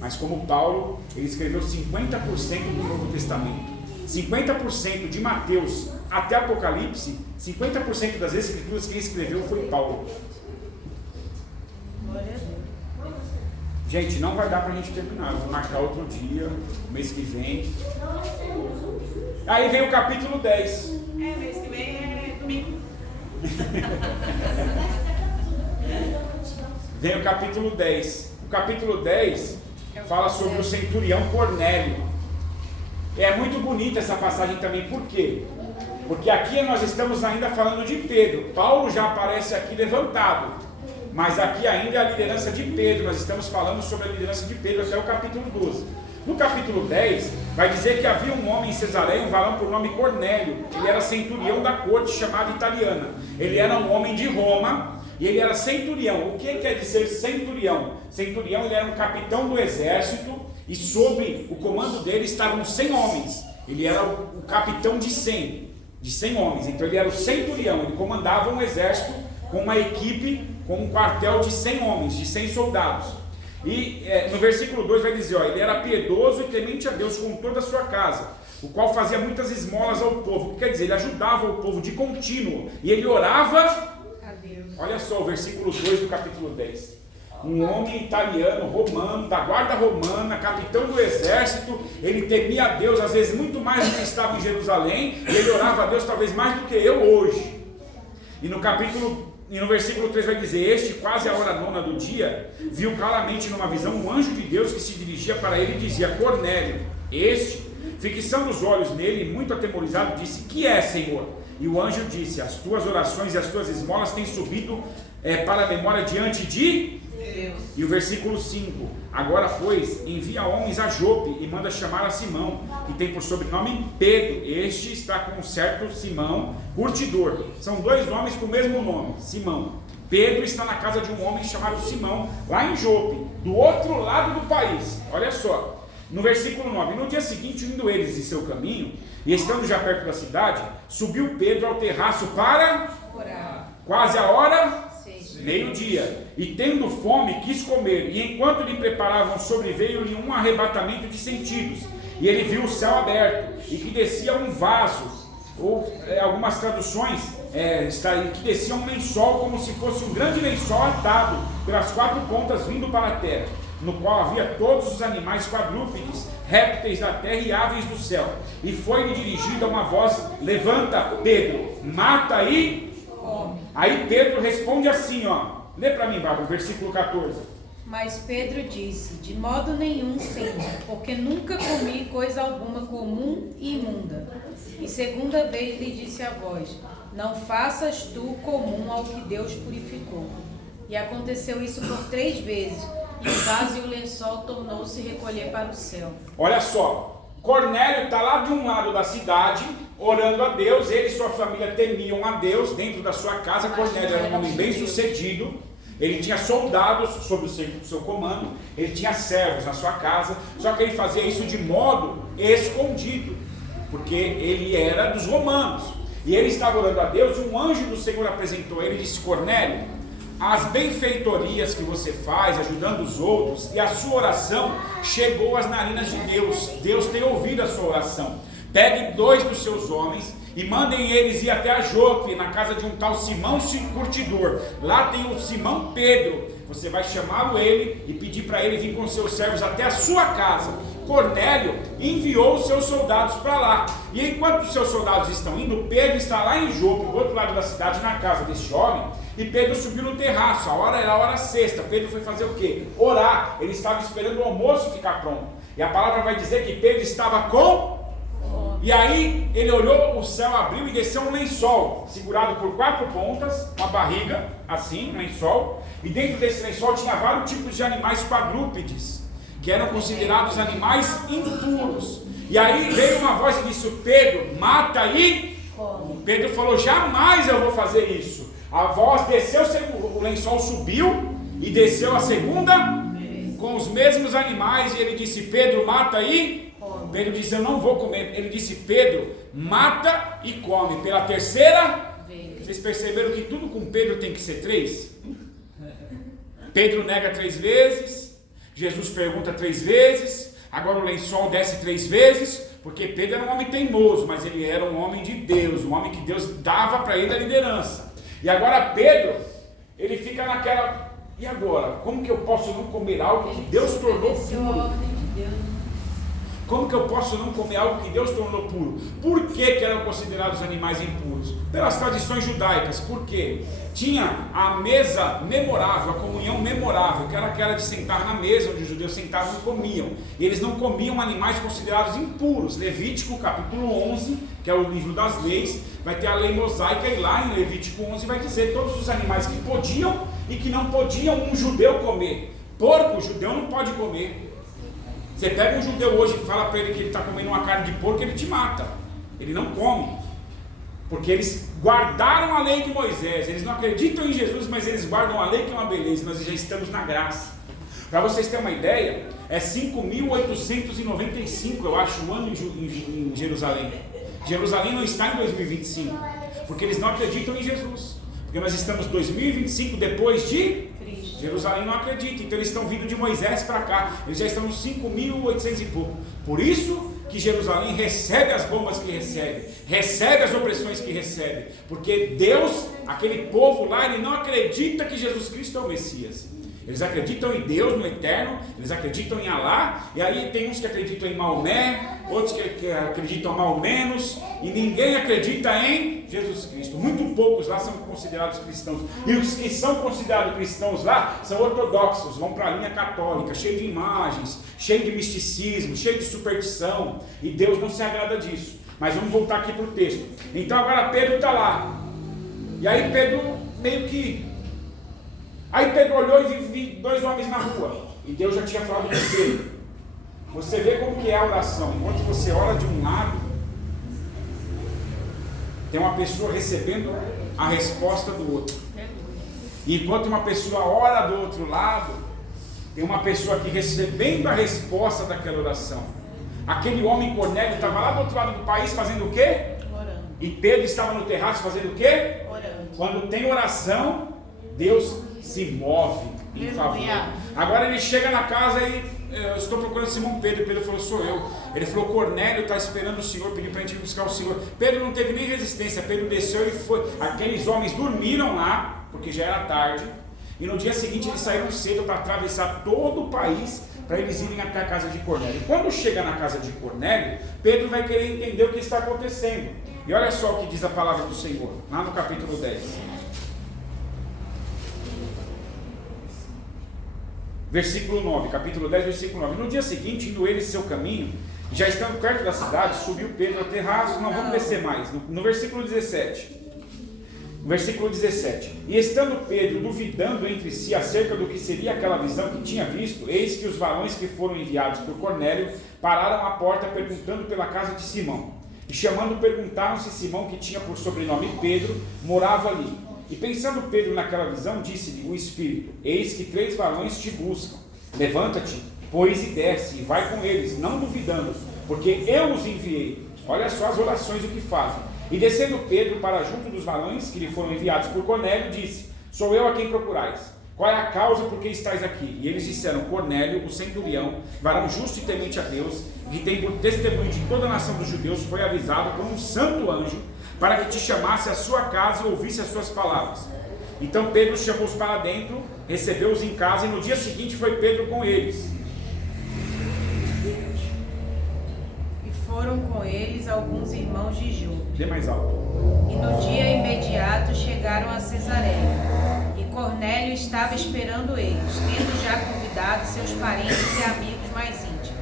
Mas como Paulo, ele escreveu 50% do Novo Testamento. 50% de Mateus até Apocalipse, 50% das escrituras que ele escreveu foi Paulo. Glória a Deus. Gente, não vai dar pra gente terminar. Eu vou marcar outro dia, mês que vem. Aí vem o capítulo 10. Mês que vem é domingo. Vem o capítulo 10. O capítulo 10 fala sobre o centurião Cornélio. É muito bonita essa passagem também. Por quê? Porque aqui nós estamos ainda falando de Pedro. Paulo já aparece aqui levantado. Mas aqui ainda é a liderança de Pedro. Nós estamos falando sobre a liderança de Pedro até o capítulo 12. No capítulo 10, vai dizer que havia um homem em Cesareia, um varão por nome Cornélio. Ele era centurião da corte chamada italiana. Ele era um homem de Roma e ele era centurião. O que quer dizer centurião? Centurião, ele era um capitão do exército e sob o comando dele estavam 100 homens. Ele era o capitão de 100 homens. Então ele era o centurião, ele comandava um exército com uma equipe, com um quartel de 100 homens, de 100 soldados. E no versículo 2 vai dizer, ele era piedoso e temente a Deus com toda a sua casa, o qual fazia muitas esmolas ao povo. O que quer dizer? Ele ajudava o povo de contínuo, e ele orava a Deus. Olha só o versículo 2 do capítulo 10. Um homem italiano, romano, da guarda romana, capitão do exército, ele temia a Deus, às vezes muito mais do que estava em Jerusalém, e ele orava a Deus talvez mais do que eu hoje. E no versículo 3 vai dizer, este, quase a hora 9 do dia, viu claramente numa visão um anjo de Deus que se dirigia para ele e dizia, Cornélio. Este, fixando os olhos nele, muito atemorizado, disse, que é, Senhor? E o anjo disse, as tuas orações e as tuas esmolas têm subido para a memória diante de Deus. E o versículo 5, agora pois, envia homens a Jope e manda chamar a Simão, que tem por sobrenome Pedro. Este está com um certo Simão, curtidor. São dois homens com o mesmo nome, Simão. Pedro está na casa de um homem chamado Simão, lá em Jope, do outro lado do país. Olha só, no versículo 9, no dia seguinte, indo eles em seu caminho, e estando já perto da cidade, subiu Pedro ao terraço para orar. Quase a hora meio-dia, e tendo fome quis comer, e enquanto lhe preparavam sobreveio-lhe um arrebatamento de sentidos, e ele viu o céu aberto, e que descia um vaso, ou algumas traduções que descia um lençol, como se fosse um grande lençol atado pelas quatro pontas vindo para a terra, no qual havia todos os animais quadrúpedes, répteis da terra e aves do céu, e foi-lhe dirigida uma voz, levanta Pedro, mata e come. Aí Pedro responde assim, lê para mim, Bárbara, versículo 14. Mas Pedro disse, de modo nenhum, Senhor, porque nunca comi coisa alguma comum e imunda. E segunda vez lhe disse a voz, não faças tu comum ao que Deus purificou. E aconteceu isso por 3 vezes, e o vaso e o lençol tornou-se recolher para o céu. Olha só, Cornélio está lá de um lado da cidade, orando a Deus, ele e sua família temiam a Deus dentro da sua casa. Cornélio era um homem bem sucedido, ele tinha soldados sob o seu comando, ele tinha servos na sua casa, só que ele fazia isso de modo escondido, porque ele era dos romanos, e ele estava orando a Deus, e um anjo do Senhor apresentou ele e disse, Cornélio, as benfeitorias que você faz, ajudando os outros, e a sua oração chegou às narinas de Deus. Deus tem ouvido a sua oração. Pegue 2 dos seus homens e mandem eles ir até a Jope, na casa de um tal Simão Curtidor. Lá tem o Simão Pedro. Você vai chamá-lo ele e pedir para ele vir com seus servos até a sua casa. Cornélio enviou os seus soldados para lá. E enquanto os seus soldados estão indo, Pedro está lá em Jope, do outro lado da cidade, na casa deste homem. E Pedro subiu no terraço. A hora era a hora sexta. Pedro foi fazer o quê? Orar. Ele estava esperando o almoço ficar pronto. E a palavra vai dizer que Pedro estava com... E aí ele olhou, o céu abriu e desceu um lençol, segurado por 4 pontas, uma barriga, assim, um lençol. E dentro desse lençol tinha vários tipos de animais quadrúpedes, que eram considerados animais impuros. E aí veio uma voz e disse: Pedro, mata aí. Pedro falou: jamais eu vou fazer isso. A voz desceu, o lençol subiu e desceu a segunda com os mesmos animais. E ele disse: Pedro, mata aí. Pedro disse: eu não vou comer. Ele disse: Pedro, mata e come. Pela terceira vez. Vocês perceberam que tudo com Pedro tem que ser 3? Pedro nega 3 vezes. Jesus pergunta 3 vezes. Agora o lençol desce 3 vezes. Porque Pedro era um homem teimoso, mas ele era um homem de Deus, um homem que Deus dava para ele a liderança. E agora Pedro, ele fica naquela: e agora? Como que eu posso não comer algo que Deus tornou puro? Como que eu posso não comer algo que Deus tornou puro? Por que eram considerados animais impuros? Pelas tradições judaicas. Por quê? Tinha a mesa memorável, a comunhão memorável, que era aquela de sentar na mesa onde os judeus sentavam e comiam. E eles não comiam animais considerados impuros. Levítico capítulo 11, que é o livro das leis, vai ter a lei mosaica, e lá em Levítico 11 vai dizer todos os animais que podiam e que não podiam um judeu comer. Porco, o judeu não pode comer. Você pega um judeu hoje e fala para ele que ele está comendo uma carne de porco, ele te mata. Ele não come. Porque eles guardaram a lei de Moisés. Eles não acreditam em Jesus, mas eles guardam a lei, que é uma beleza. Nós já estamos na graça. Para vocês terem uma ideia, é 5.895, eu acho, o ano em Jerusalém. Jerusalém não está em 2025. Porque eles não acreditam em Jesus. Porque nós estamos 2025 depois de... Jerusalém não acredita, então eles estão vindo de Moisés para cá, eles já estão nos 5.800 e pouco. Por isso que Jerusalém recebe as bombas que recebe as opressões que recebe, porque Deus, aquele povo lá, ele não acredita que Jesus Cristo é o Messias. Eles acreditam em Deus, no eterno, eles acreditam em Alá, e aí tem uns que acreditam em Maomé, outros que acreditam mal menos, e ninguém acredita em Jesus Cristo. Muito poucos lá são considerados cristãos, e os que são considerados cristãos lá são ortodoxos, vão para a linha católica, cheio de imagens, cheio de misticismo, cheio de superstição, e Deus não se agrada disso. Mas vamos voltar aqui para o texto. Então agora Pedro está lá, e aí Pedro meio que... Aí Pedro olhou e viu 2 homens na rua, e Deus já tinha falado com Pedro. Você vê como que é a oração. Enquanto você ora de um lado, tem uma pessoa recebendo a resposta do outro. E enquanto uma pessoa ora do outro lado, tem uma pessoa aqui recebendo a resposta daquela oração. Aquele homem Cornélio estava lá do outro lado do país fazendo o quê? Orando. E Pedro estava no terraço fazendo o quê? Orando. Quando tem oração, Deus se move em favor. Agora ele chega na casa e eu estou procurando Simão Pedro. Pedro falou: sou eu. Ele falou: Cornélio está esperando o Senhor, pediu para a gente ir buscar o Senhor. Pedro não teve nem resistência. Pedro desceu e foi. Aqueles homens dormiram lá, porque já era tarde, e no dia seguinte eles saíram cedo para atravessar todo o país, para eles irem até a casa de Cornélio. E quando chega na casa de Cornélio, Pedro vai querer entender o que está acontecendo. E olha só o que diz a palavra do Senhor, lá no capítulo 10. Versículo 9, capítulo 10, versículo 9. No dia seguinte, indo eles seu caminho, já estando perto da cidade, subiu Pedro ao terraço. Não vamos descer mais. No versículo 17. Versículo 17. E estando Pedro duvidando entre si acerca do que seria aquela visão que tinha visto, eis que os varões que foram enviados por Cornélio pararam à porta perguntando pela casa de Simão. E chamando, perguntaram se Simão, que tinha por sobrenome Pedro, morava ali. E pensando Pedro naquela visão, disse-lhe o Espírito: eis que 3 varões te buscam. Levanta-te, pois, e desce, e vai com eles, não duvidando, porque eu os enviei. Olha só as orações o que fazem. E descendo Pedro para junto dos varões que lhe foram enviados por Cornélio, disse: Sou eu a quem procurais. Qual é a causa por que estáis aqui? E eles disseram: Cornélio, o centurião, varão justo e temente a Deus, que tem por testemunho de toda a nação dos judeus, foi avisado por um santo anjo para que te chamasse à sua casa e ouvisse as suas palavras. Então Pedro chamou-os para dentro, recebeu-os em casa, e no dia seguinte foi Pedro com eles. E foram com eles alguns irmãos de Jope. Dê mais alto. E no dia imediato chegaram a Cesareia. E Cornélio estava esperando eles, tendo já convidado seus parentes e amigos mais íntimos.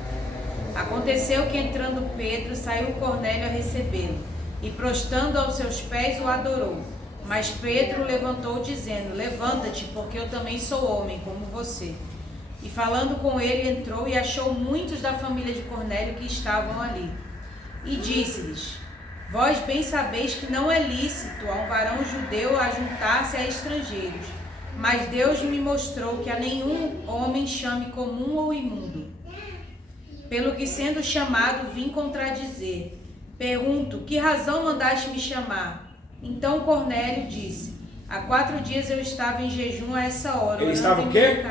Aconteceu que, entrando Pedro, saiu Cornélio a recebê-lo, e prostrando aos seus pés o adorou. Mas Pedro levantou, dizendo: Levanta-te, porque eu também sou homem, como você. E falando com ele, entrou e achou muitos da família de Cornélio que estavam ali. E disse-lhes: Vós bem sabeis que não é lícito a um varão judeu ajuntar-se a estrangeiros, mas Deus me mostrou que a nenhum homem chame comum ou imundo. Pelo que, sendo chamado, vim contradizer. Pergunto: que razão mandaste me chamar? Então Cornélio disse: há 4 dias eu estava em jejum a essa hora. Ele estava o quê?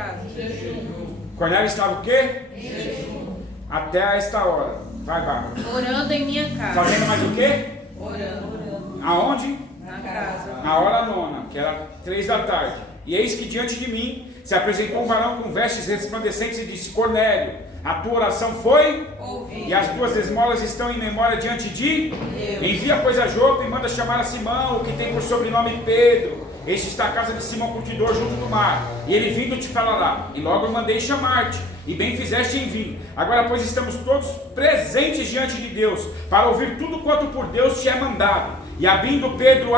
Cornélio estava o quê? Em jejum. Até esta hora. Vai, Bárbara. Orando em minha casa. Fazendo mais o quê? Orando. Aonde? Na casa. Na hora 9, que era 3 da tarde. E eis que diante de mim se apresentou um varão com vestes resplandecentes e disse: Cornélio, a tua oração foi Ouvi. e as tuas esmolas estão em memória diante de Deus. Envia, pois, a Jope e manda chamar a Simão, o que tem por sobrenome Pedro. Este está a casa de Simão Curtidor junto do mar, e ele vindo te falará. E logo eu mandei chamar-te, e bem fizeste em vir. Agora, pois, estamos todos presentes diante de Deus, para ouvir tudo quanto por Deus te é mandado. E abrindo Pedro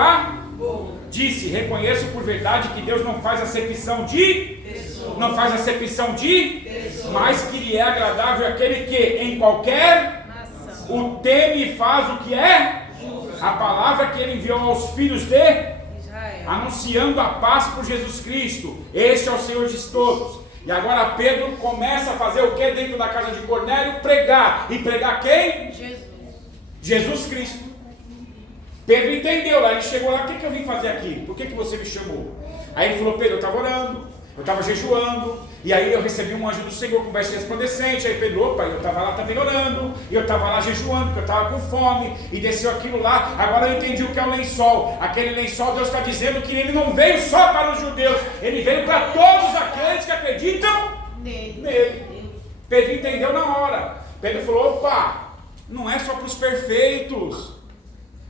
disse: reconheço por verdade que Deus não faz acepção de pessoas, mas que lhe é agradável aquele que em qualquer Nação. o teme e faz o que é a palavra que ele enviou aos filhos de Israel. anunciando a paz por Jesus Cristo. Este é o Senhor de todos. E agora Pedro começa a fazer o que dentro da casa de Cornélio? Pregar. E pregar quem? Jesus Cristo. Pedro entendeu lá, ele chegou lá: o que eu vim fazer aqui? Por que você me chamou? Aí ele falou: Pedro, eu estava orando, eu estava jejuando, e aí eu recebi um anjo do Senhor com veste resplandecente. Aí Pedro: opa, eu estava lá também orando, e eu estava lá jejuando, porque eu estava com fome, e desceu aquilo lá. Agora eu entendi o que é o lençol. Aquele lençol, Deus está dizendo que ele não veio só para os judeus, ele veio para todos aqueles que acreditam nele. Pedro entendeu na hora. Pedro falou: opa, não é só para os perfeitos,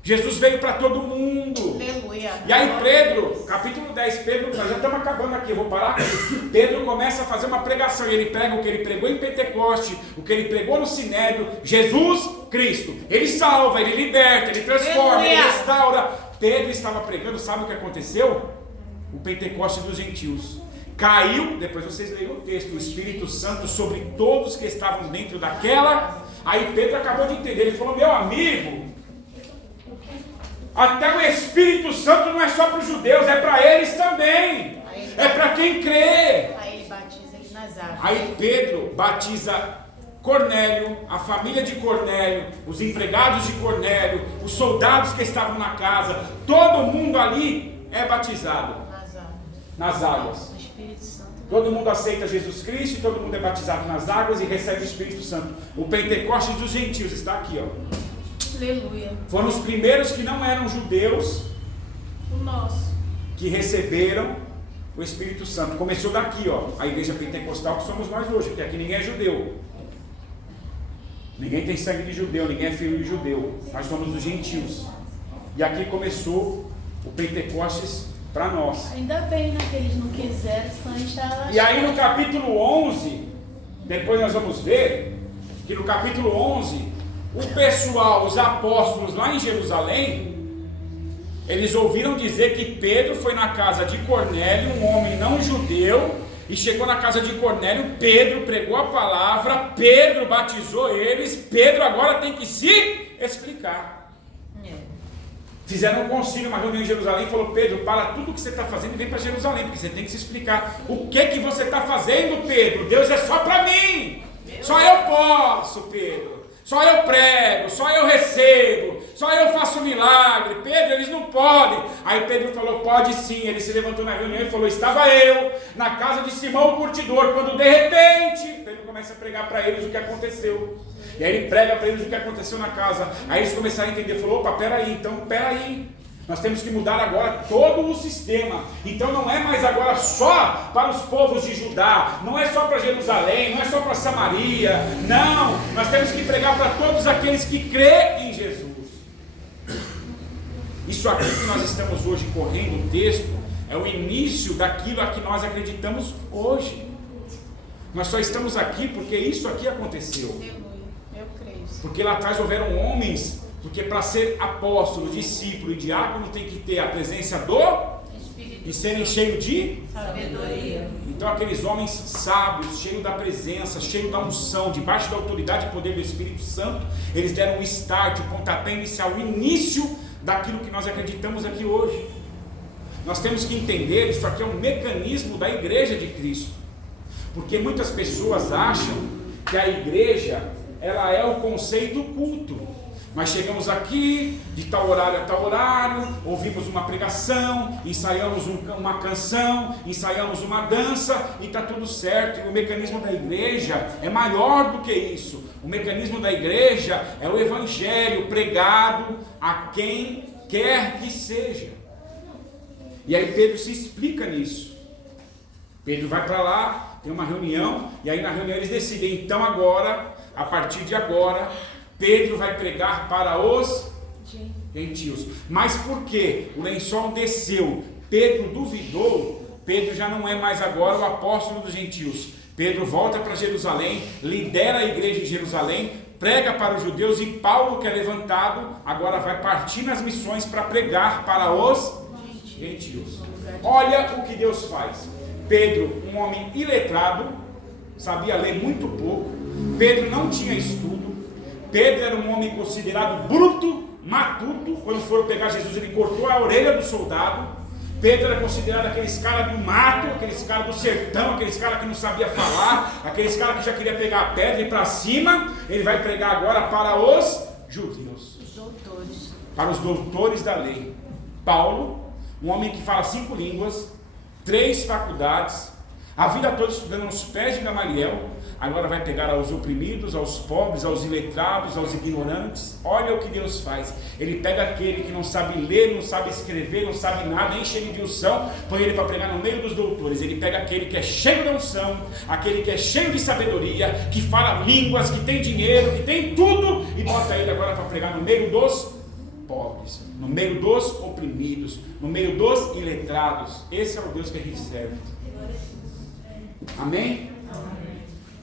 Jesus veio para todo mundo. Aleluia. E aí Pedro, capítulo 10, Pedro, nós já estamos acabando aqui, eu vou parar aqui. Pedro começa a fazer uma pregação, e ele prega o que ele pregou em Pentecoste, o que ele pregou no Sinédrio: Jesus Cristo. Ele salva, ele liberta, ele transforma, Aleluia. ele restaura. Pedro estava pregando, sabe o que aconteceu? O Pentecoste dos gentios. Caiu, depois vocês leiam o texto, o Espírito Santo sobre todos que estavam dentro daquela. Aí Pedro acabou de entender, ele falou: meu amigo, até o Espírito Santo não é só para os judeus, é para eles também, é para quem crê. Aí ele batiza ele nas águas. Aí Pedro batiza Cornélio, a família de Cornélio, os empregados de Cornélio, os soldados que estavam na casa, todo mundo ali é batizado nas águas. O Espírito Santo. Todo mundo aceita Jesus Cristo, e todo mundo é batizado nas águas e recebe o Espírito Santo. O Pentecostes dos gentios está aqui, ó. Aleluia. Foram os primeiros que não eram judeus O nosso. que receberam o Espírito Santo. Começou daqui, ó, a igreja pentecostal que somos nós hoje, porque aqui ninguém é judeu. Ninguém tem sangue de judeu, ninguém é filho de judeu. Nós somos os gentios. E aqui começou o Pentecostes para nós. Ainda bem, né, que eles não quiseram, senão a gente estava. E aí no capítulo 11, depois nós vamos ver que no capítulo 11, o pessoal, os apóstolos lá em Jerusalém, eles ouviram dizer que Pedro foi na casa de Cornélio, um homem não judeu, e chegou na casa de Cornélio. Pedro pregou a palavra, Pedro batizou eles, Pedro agora tem que se explicar. Fizeram um concílio, uma reunião em Jerusalém, e falou: Pedro, para tudo que você está fazendo e vem para Jerusalém, porque você tem que se explicar. O que você está fazendo, Pedro? Deus é só para mim, só eu posso, Pedro. Só eu prego, só eu recebo, só eu faço milagre. Pedro, eles não podem. Aí Pedro falou, pode sim. Ele se levantou na reunião e falou, estava eu na casa de Simão o curtidor, quando de repente Pedro começa a pregar para eles o que aconteceu. E aí ele prega para eles o que aconteceu na casa. Aí eles começaram a entender, falou, opa, peraí, nós temos que mudar agora todo o sistema. Então não é mais agora só para os povos de Judá, não é só para Jerusalém, não é só para Samaria, não, nós temos que pregar para todos aqueles que crêem em Jesus. Isso aqui que nós estamos hoje correndo o texto é o início daquilo a que nós acreditamos hoje. Nós só estamos aqui porque isso aqui aconteceu. Eu creio. Porque lá atrás houveram homens. Porque para ser apóstolo, discípulo e diácono tem que ter a presença do Espírito e serem cheios de sabedoria. Então aqueles homens sábios, cheios da presença, cheios da unção, debaixo da autoridade e poder do Espírito Santo, eles deram o start, o pontapé inicial, o início daquilo que nós acreditamos aqui hoje. Nós temos que entender, isso aqui é um mecanismo da igreja de Cristo. Porque muitas pessoas acham que a igreja, ela é o conceito culto. Nós chegamos aqui, de tal horário a tal horário, ouvimos uma pregação, ensaiamos uma canção, ensaiamos uma dança e está tudo certo. E o mecanismo da igreja é maior do que isso. O mecanismo da igreja é o evangelho pregado a quem quer que seja. E aí Pedro se explica nisso. Pedro vai para lá, tem uma reunião, e aí na reunião eles decidem, então agora, a partir de agora, Pedro vai pregar para os gentios. Mas por que o lençol desceu? Pedro duvidou. Pedro já não é mais agora o apóstolo dos gentios. Pedro volta para Jerusalém, lidera a igreja em Jerusalém, prega para os judeus, e Paulo, que é levantado, agora vai partir nas missões para pregar para os gentios. Olha o que Deus faz. Pedro, um homem iletrado, sabia ler muito pouco. Pedro não tinha estudo. Pedro era um homem considerado bruto, matuto. Quando foram pegar Jesus, ele cortou a orelha do soldado. Pedro era considerado aqueles caras do mato, aqueles caras do sertão, aqueles caras que não sabia falar, aqueles caras que já queria pegar a pedra e ir para cima. Ele vai pregar agora para os judeus, para os doutores da lei. Paulo, um homem que fala 5 línguas, 3 faculdades, a vida toda estudando nos pés de Gamaliel, agora vai pegar aos oprimidos, aos pobres, aos iletrados, aos ignorantes. Olha o que Deus faz. Ele pega aquele que não sabe ler, não sabe escrever, não sabe nada, enche ele de unção, põe ele para pregar no meio dos doutores. Ele pega aquele que é cheio de unção, aquele que é cheio de sabedoria, que fala línguas, que tem dinheiro, que tem tudo, e bota ele agora para pregar no meio dos pobres, no meio dos oprimidos, no meio dos iletrados. Esse é o Deus que a gente serve. Amém?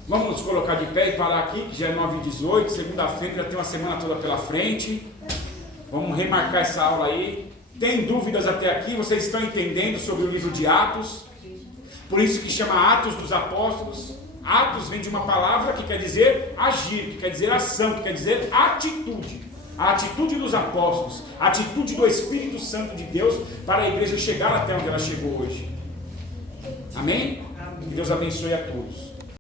Vamos nos colocar de pé e parar aqui, que já é 9h18, segunda-feira, já tem uma semana toda pela frente. Vamos remarcar essa aula aí. Tem dúvidas até aqui? Vocês estão entendendo sobre o livro de Atos? Por isso que chama Atos dos Apóstolos. Atos vem de uma palavra que quer dizer agir, que quer dizer ação, que quer dizer atitude. A atitude dos apóstolos, a atitude do Espírito Santo de Deus para a igreja chegar até onde ela chegou hoje. Amém? Que Deus abençoe a todos.